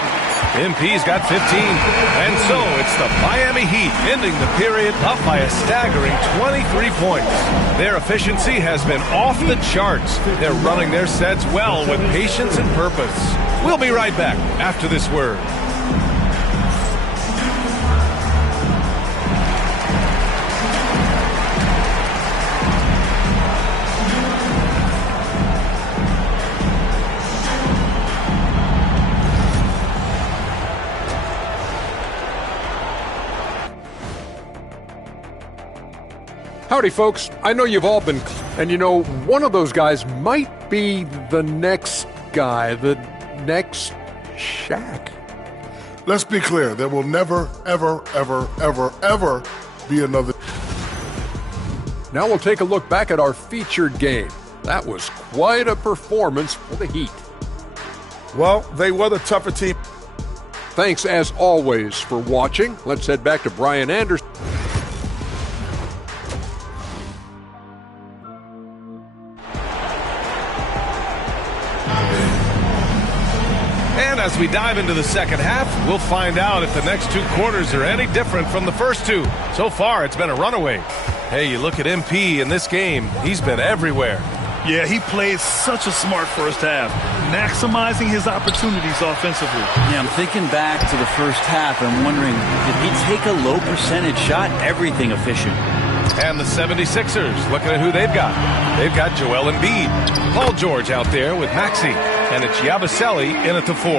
MP's got 15. And so it's the Miami Heat ending the period up by a staggering 23 points. Their efficiency has been off the charts. They're running their sets well with patience and purpose. We'll be right back after this word. Howdy, folks. I know you've all been, and you know, one of those guys might be the next guy, the next Shaq. Let's be clear. There will never, ever, ever, ever, ever be another. Now we'll take a look back at our featured game. That was quite a performance for the Heat. Well, they were the tougher team. Thanks, as always, for watching. Let's head back to Brian Anderson. As we dive into the second half, we'll find out if the next two quarters are any different from the first two. So far, it's been a runaway. Hey, you look at MP in this game, he's been everywhere. Yeah, he played such a smart first half, maximizing his opportunities offensively. Yeah, I'm thinking back to the first half and wondering, did he take a low percentage shot? Everything efficient. And the 76ers, looking at who they've got. They've got Joel Embiid, Paul George out there with Maxey, and it's Yabusele in at the 4.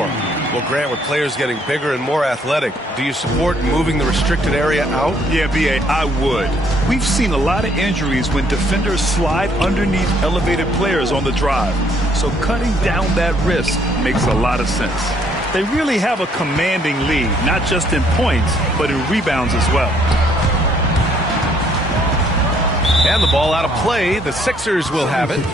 Well, Grant, with players getting bigger and more athletic, do you support moving the restricted area out? Yeah, B.A., I would. We've seen a lot of injuries when defenders slide underneath elevated players on the drive. So cutting down that risk makes a lot of sense. They really have a commanding lead, not just in points, but in rebounds as well. And the ball out of play. The Sixers will have it.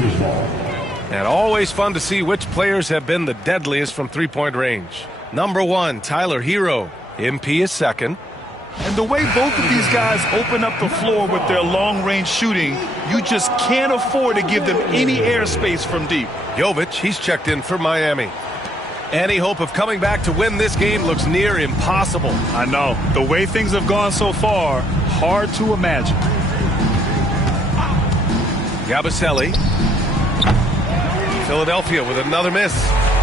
And always fun to see which players have been the deadliest from three-point range. Number 1, Tyler Hero. MP is second. And the way both of these guys open up the floor with their long-range shooting, you just can't afford to give them any airspace from deep. Jovic, he's checked in for Miami. Any hope of coming back to win this game looks near impossible. I know. The way things have gone so far, hard to imagine. Yabusele. Philadelphia with another miss.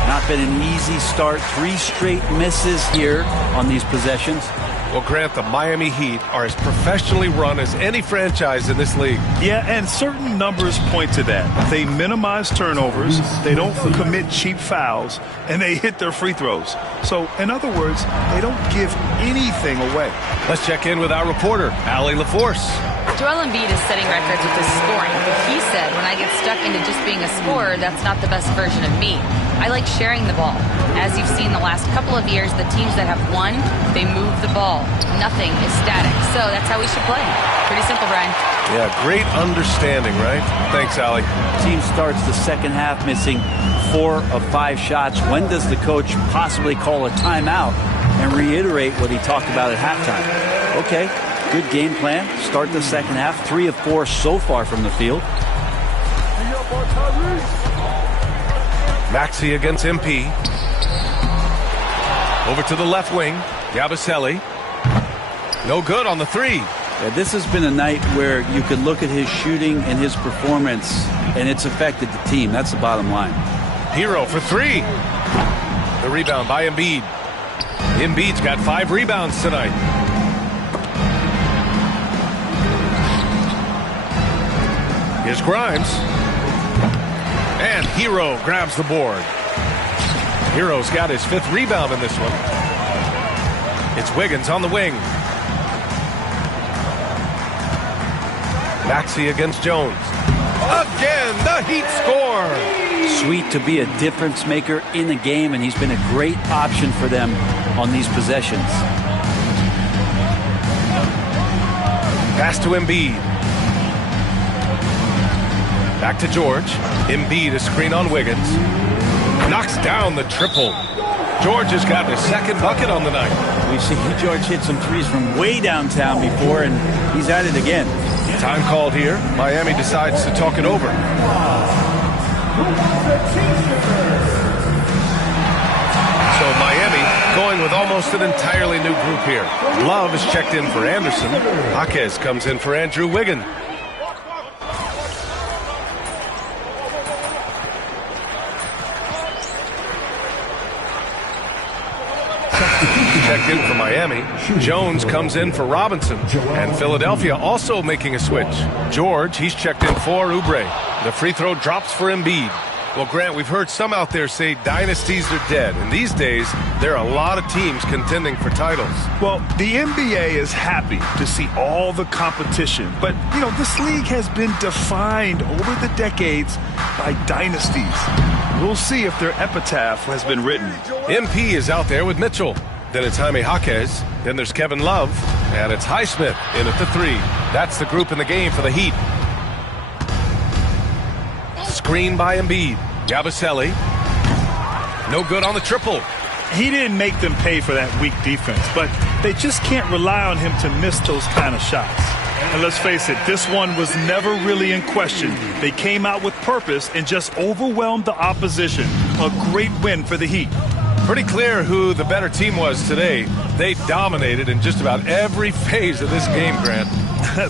Not been an easy start. 3 straight misses here on these possessions. Well, Grant, the Miami Heat are as professionally run as any franchise in this league. Yeah, and certain numbers point to that. They minimize turnovers, they don't commit cheap fouls, and they hit their free throws. So, in other words, they don't give anything away. Let's check in with our reporter, Allie LaForce. Joel Embiid is setting records with his scoring, but he said, when I get stuck into just being a scorer, that's not the best version of me. I like sharing the ball. As you've seen the last couple of years, the teams that have won, they move the ball. Nothing is static. So that's how we should play. Pretty simple, Brian. Yeah, great understanding, right? Thanks, Allie. Team starts the second half missing 4 of 5 shots. When does the coach possibly call a timeout and reiterate what he talked about at halftime? Okay, good game plan. Start the second half. 3 of 4 so far from the field. Maxey against MP. Over to the left wing. Yabusele. No good on the 3. Yeah, this has been a night where you could look at his shooting and his performance, and it's affected the team. That's the bottom line. Hero for 3. The rebound by Embiid. Embiid's got 5 rebounds tonight. Here's Grimes. And Hero grabs the board. Hero's got his 5th rebound in this one. It's Wiggins on the wing. Maxey against Jones. Again, the Heat score. Sweet to be a difference maker in the game, and he's been a great option for them on these possessions. Pass to Embiid. Back to George. Embiid a screen on Wiggins. Knocks down the triple. George has got his second bucket on the night. We've seen George hit some threes from way downtown before, and he's at it again. Time called here. Miami decides to talk it over. So Miami going with almost an entirely new group here. Love is checked in for Anderson. Jaquez comes in for Andrew Wiggins. Checked in for Miami. Jones comes in for Robinson. And Philadelphia also making a switch. George, he's checked in for Oubre. The free throw drops for Embiid. Well, Grant, we've heard some out there say dynasties are dead. And these days, there are a lot of teams contending for titles. Well, the NBA is happy to see all the competition. But, this league has been defined over the decades by dynasties. We'll see if their epitaph has been written. MP is out there with Mitchell. Then it's Jaime Jaquez. Then there's Kevin Love. And it's Highsmith in at the 3. That's the group in the game for the Heat. Screen by Embiid. Yabusele. No good on the triple. He didn't make them pay for that weak defense, but they just can't rely on him to miss those kind of shots. And let's face it, this one was never really in question. They came out with purpose and just overwhelmed the opposition. A great win for the Heat. Pretty clear who the better team was today. They dominated in just about every phase of this game, Grant.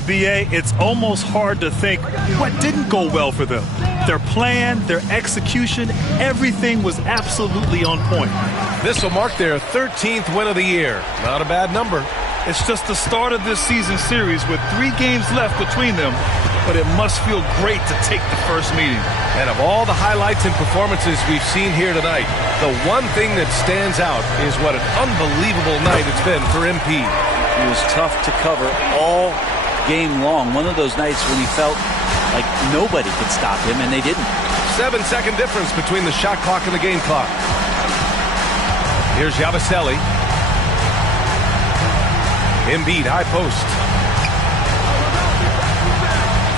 B.A., it's almost hard to think what didn't go well for them. Their plan, their execution, everything was absolutely on point. This will mark their 13th win of the year. Not a bad number. It's just the start of this season series with 3 games left between them, but it must feel great to take the first meeting. And of all the highlights and performances we've seen here tonight, the one thing that stands out is what an unbelievable night it's been for MP. It was tough to cover all game long. One of those nights when he felt like nobody could stop him, and they didn't. 7-second difference between the shot clock and the game clock. Here's Yabusele. Embiid, high post.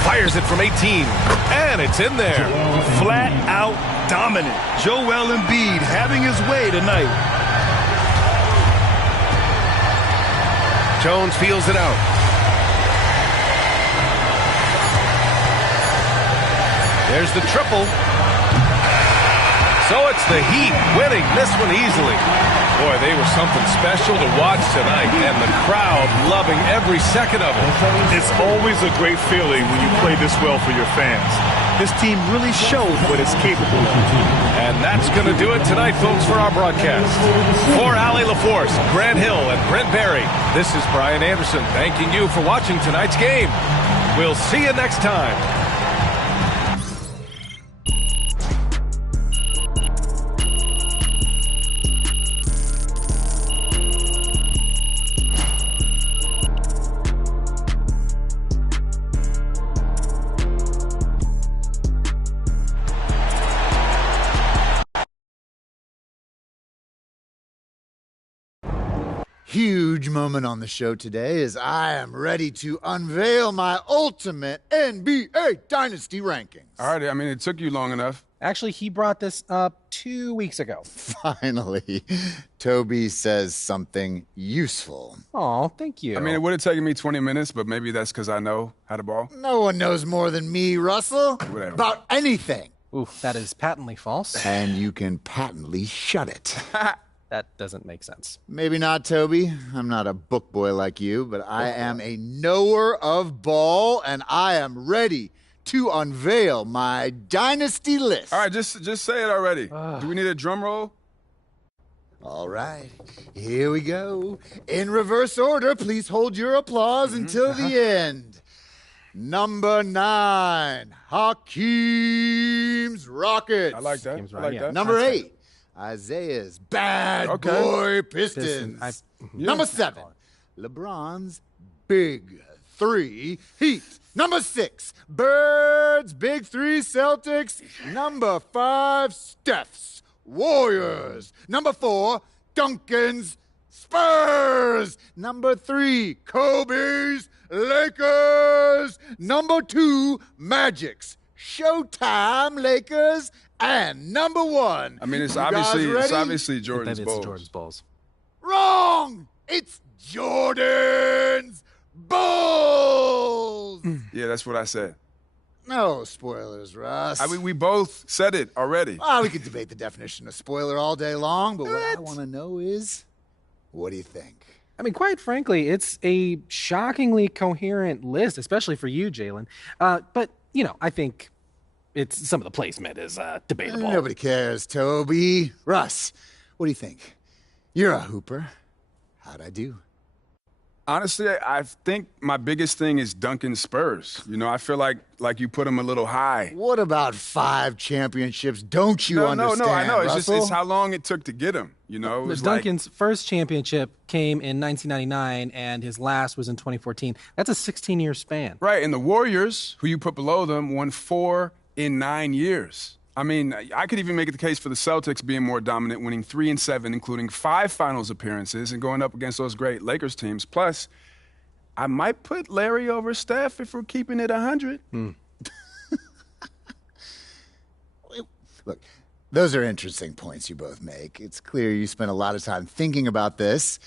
Fires it from 18. And it's in there. Flat out dominant. Joel Embiid having his way tonight. Jones feels it out. There's the triple. So it's the Heat winning this one easily. Boy, they were something special to watch tonight, and the crowd loving every second of it. It's always a great feeling when you play this well for your fans. This team really showed what it's capable of. And that's going to do it tonight, folks, for our broadcast. For Allie LaForce, Grant Hill, and Brent Barry, this is Brian Anderson thanking you for watching tonight's game. We'll see you next time. Huge moment on the show today as I am ready to unveil my ultimate NBA Dynasty rankings. All right, I mean, it took you long enough. Actually, he brought this up 2 weeks ago. Finally, Toby says something useful. Oh, thank you. I mean, it would have taken me 20 minutes, but maybe that's because I know how to ball. No one knows more than me, Russell, Whatever. about anything. Ooh, that is patently false. And you can patently shut it. That doesn't make sense. Maybe not, Toby. I'm not a book boy like you, but I am a knower of ball, and I am ready to unveil my dynasty list. All right, just say it already. Do we need a drum roll? All right, here we go. In reverse order, please hold your applause until the end. Number 9, Hakeem's Rockets. I like that. I like that. Number 8, Isaiah's Bad Boy Pistons. Number 7, LeBron's Big 3 Heat. Number 6, Birds Big 3 Celtics. Number 5, Steph's Warriors. Number 4, Duncan's Spurs. Number 3, Kobe's Lakers. Number 2, Magic's Showtime, Lakers, and number one. I mean, it's You guys ready? obviously Jordan's That is Bulls. Jordan's Bulls. Wrong! It's Jordan's Bulls! Yeah, that's what I said. No spoilers, Russ. I mean, we both said it already. We could debate the definition of spoiler all day long, but what I want to know is, what do you think? I mean, quite frankly, it's a shockingly coherent list, especially for you, Jalen. But, you know, I think it's some of the placement is debatable. Nobody cares, Toby. Russ, what do you think? You're a hooper. How'd I do? Honestly, I think my biggest thing is Duncan's Spurs. You know, I feel like you put him a little high. What about 5 championships? Don't you understand, No, I know. It's Russell? it's how long it took to get him. You know, it was Duncan's first championship came in 1999, and his last was in 2014. That's a 16-year span. Right, and the Warriors, who you put below them, won 4 in 9 years. I mean, I could even make the case for the Celtics being more dominant, winning 3 and 7, including 5 finals appearances and going up against those great Lakers teams. Plus, I might put Larry over Steph if we're keeping it 100. Look, those are interesting points you both make. It's clear you spent a lot of time thinking about this,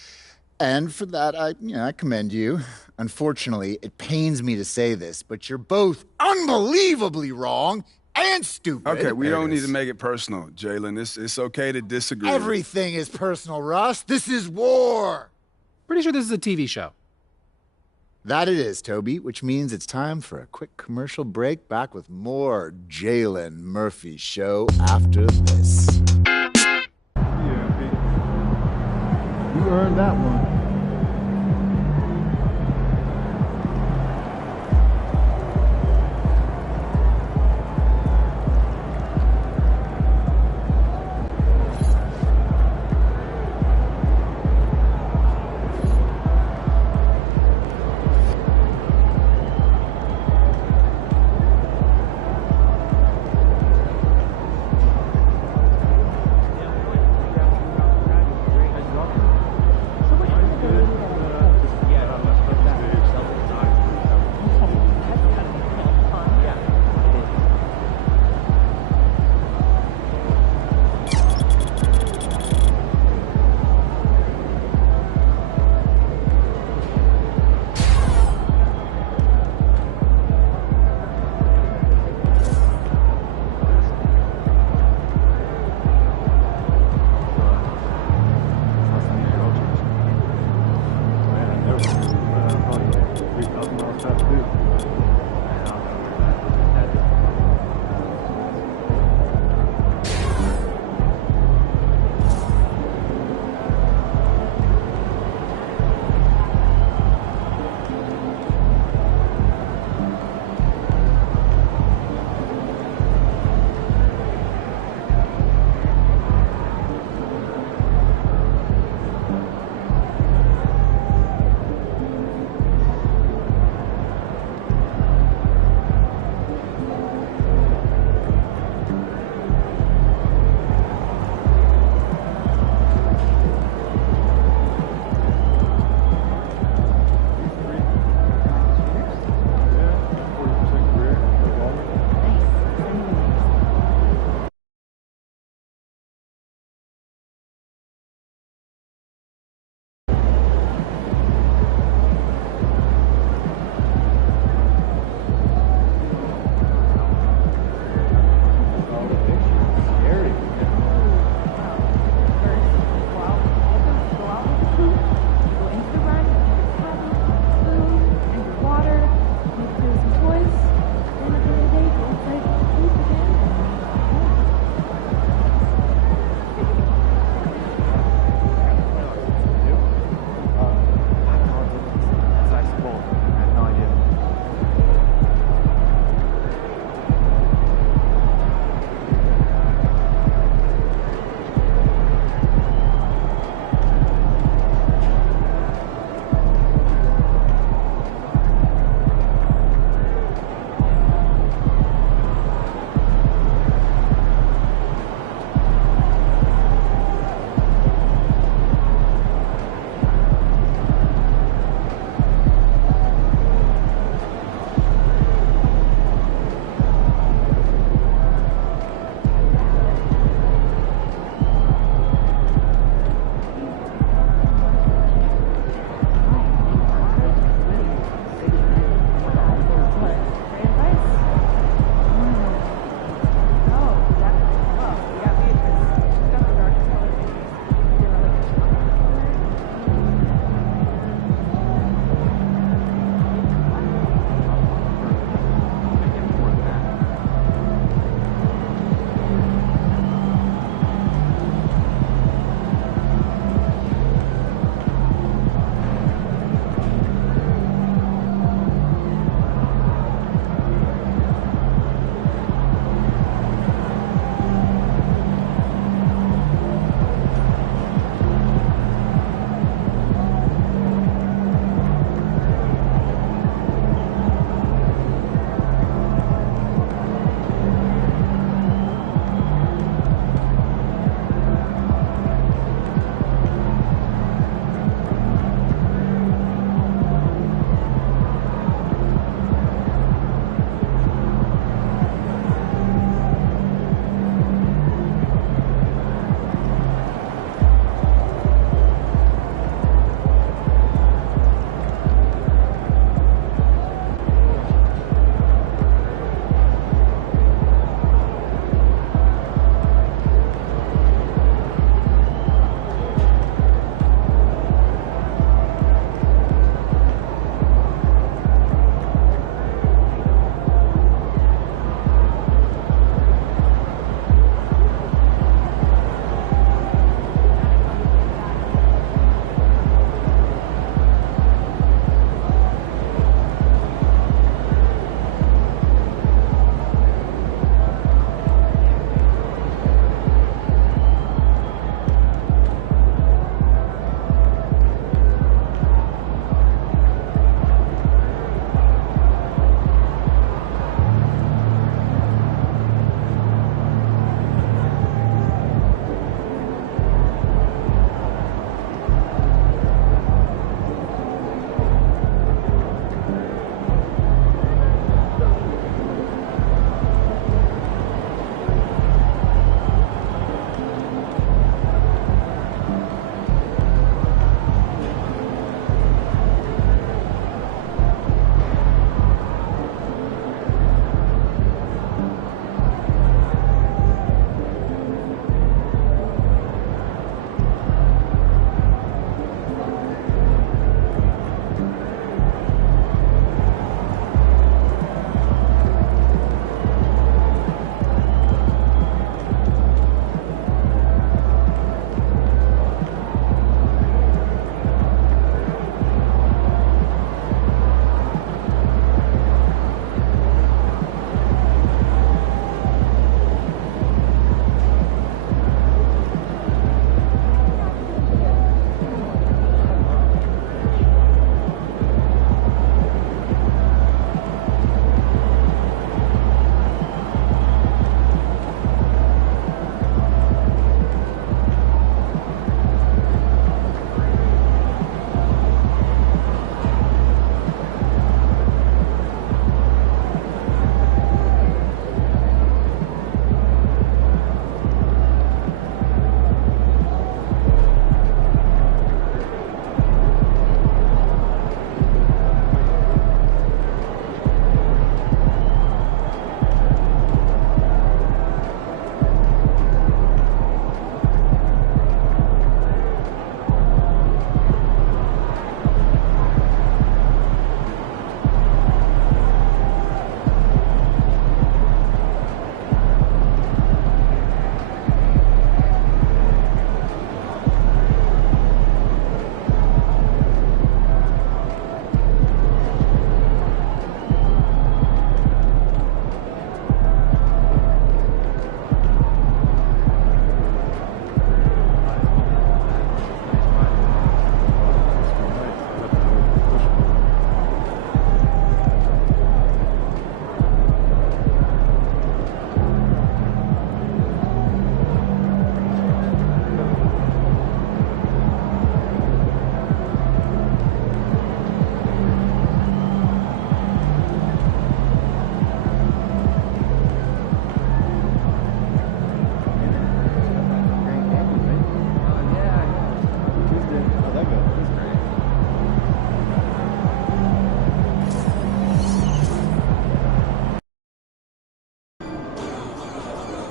and for that, I commend you. Unfortunately, it pains me to say this, but you're both unbelievably wrong and stupid. Okay, we There don't it need is. to make it personal, Jalen. It's okay to disagree. Everything is personal, Russ. This is war. Pretty sure this is a TV show. That it is, Toby, which means it's time for a quick commercial break. Back with more Jalen Murphy Show after this. You earned that one.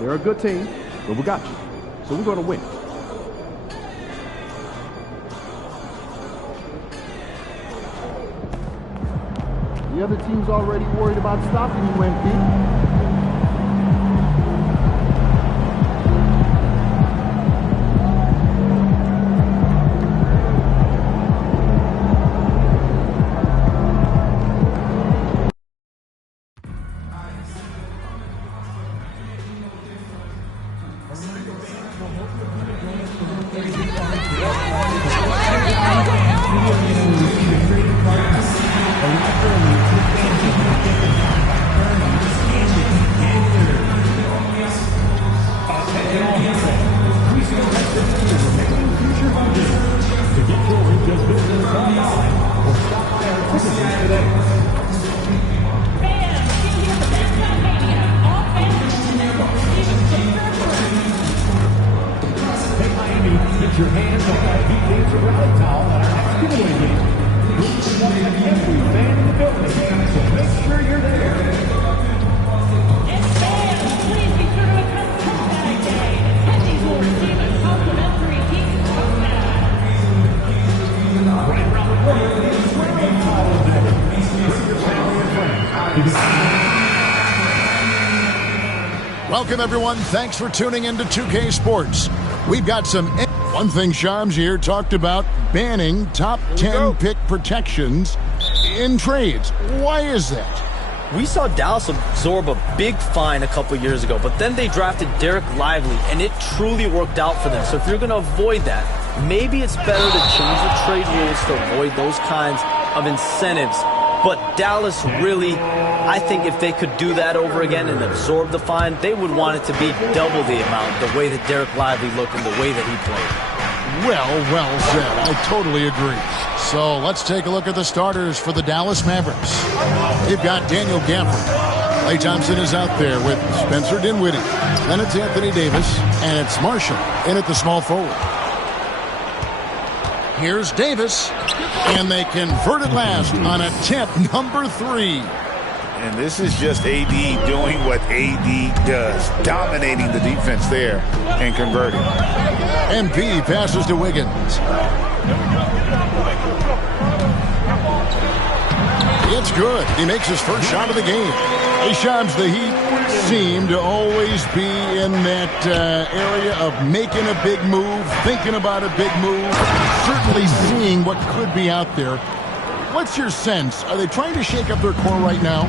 They're a good team, but we got you. So we're going to win. The other team's already worried about stopping you, MP. Your hands on that Cancer Rally towel at our next giveaway game. We'll welcome every fan in the building, so make sure you're there. And fans, please be sure to attend Coke Bag Day. Attendees will receive a complimentary team Coke Bag. Right around the corner is Rally Towel Day. Bring your family and friends. Welcome, everyone. Thanks for tuning in to 2K Sports. We've got some... One thing Shams here talked about, banning top 10 pick protections in trades. Why is that? We saw Dallas absorb a big fine a couple years ago, but then they drafted Derek Lively, and it truly worked out for them. So if you're going to avoid that, maybe it's better to change the trade rules to avoid those kinds of incentives. But Dallas really, I think if they could do that over again and absorb the fine, they would want it to be double the amount, the way that Derek Lively looked and the way that he played. Well said. I totally agree. So let's take a look at the starters for the Dallas Mavericks. They've got Daniel Gafford. Klay Thompson is out there with Spencer Dinwiddie. Then it's Anthony Davis, and it's Marshall in at the small forward. Here's Davis, and they convert it last on attempt number 3. And this is just AD doing what AD does, dominating the defense there and converting. MP passes to Wiggins. It's good. He makes his first shot of the game. Hey, Shams, the Heat seem to always be in that area of making a big move, thinking about a big move, certainly seeing what could be out there. What's your sense? Are they trying to shake up their core right now?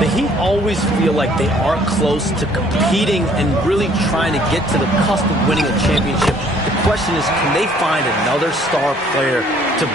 The Heat always feel like they are close to competing and really trying to get to the cusp of winning a championship. The question is, can they find another star player to...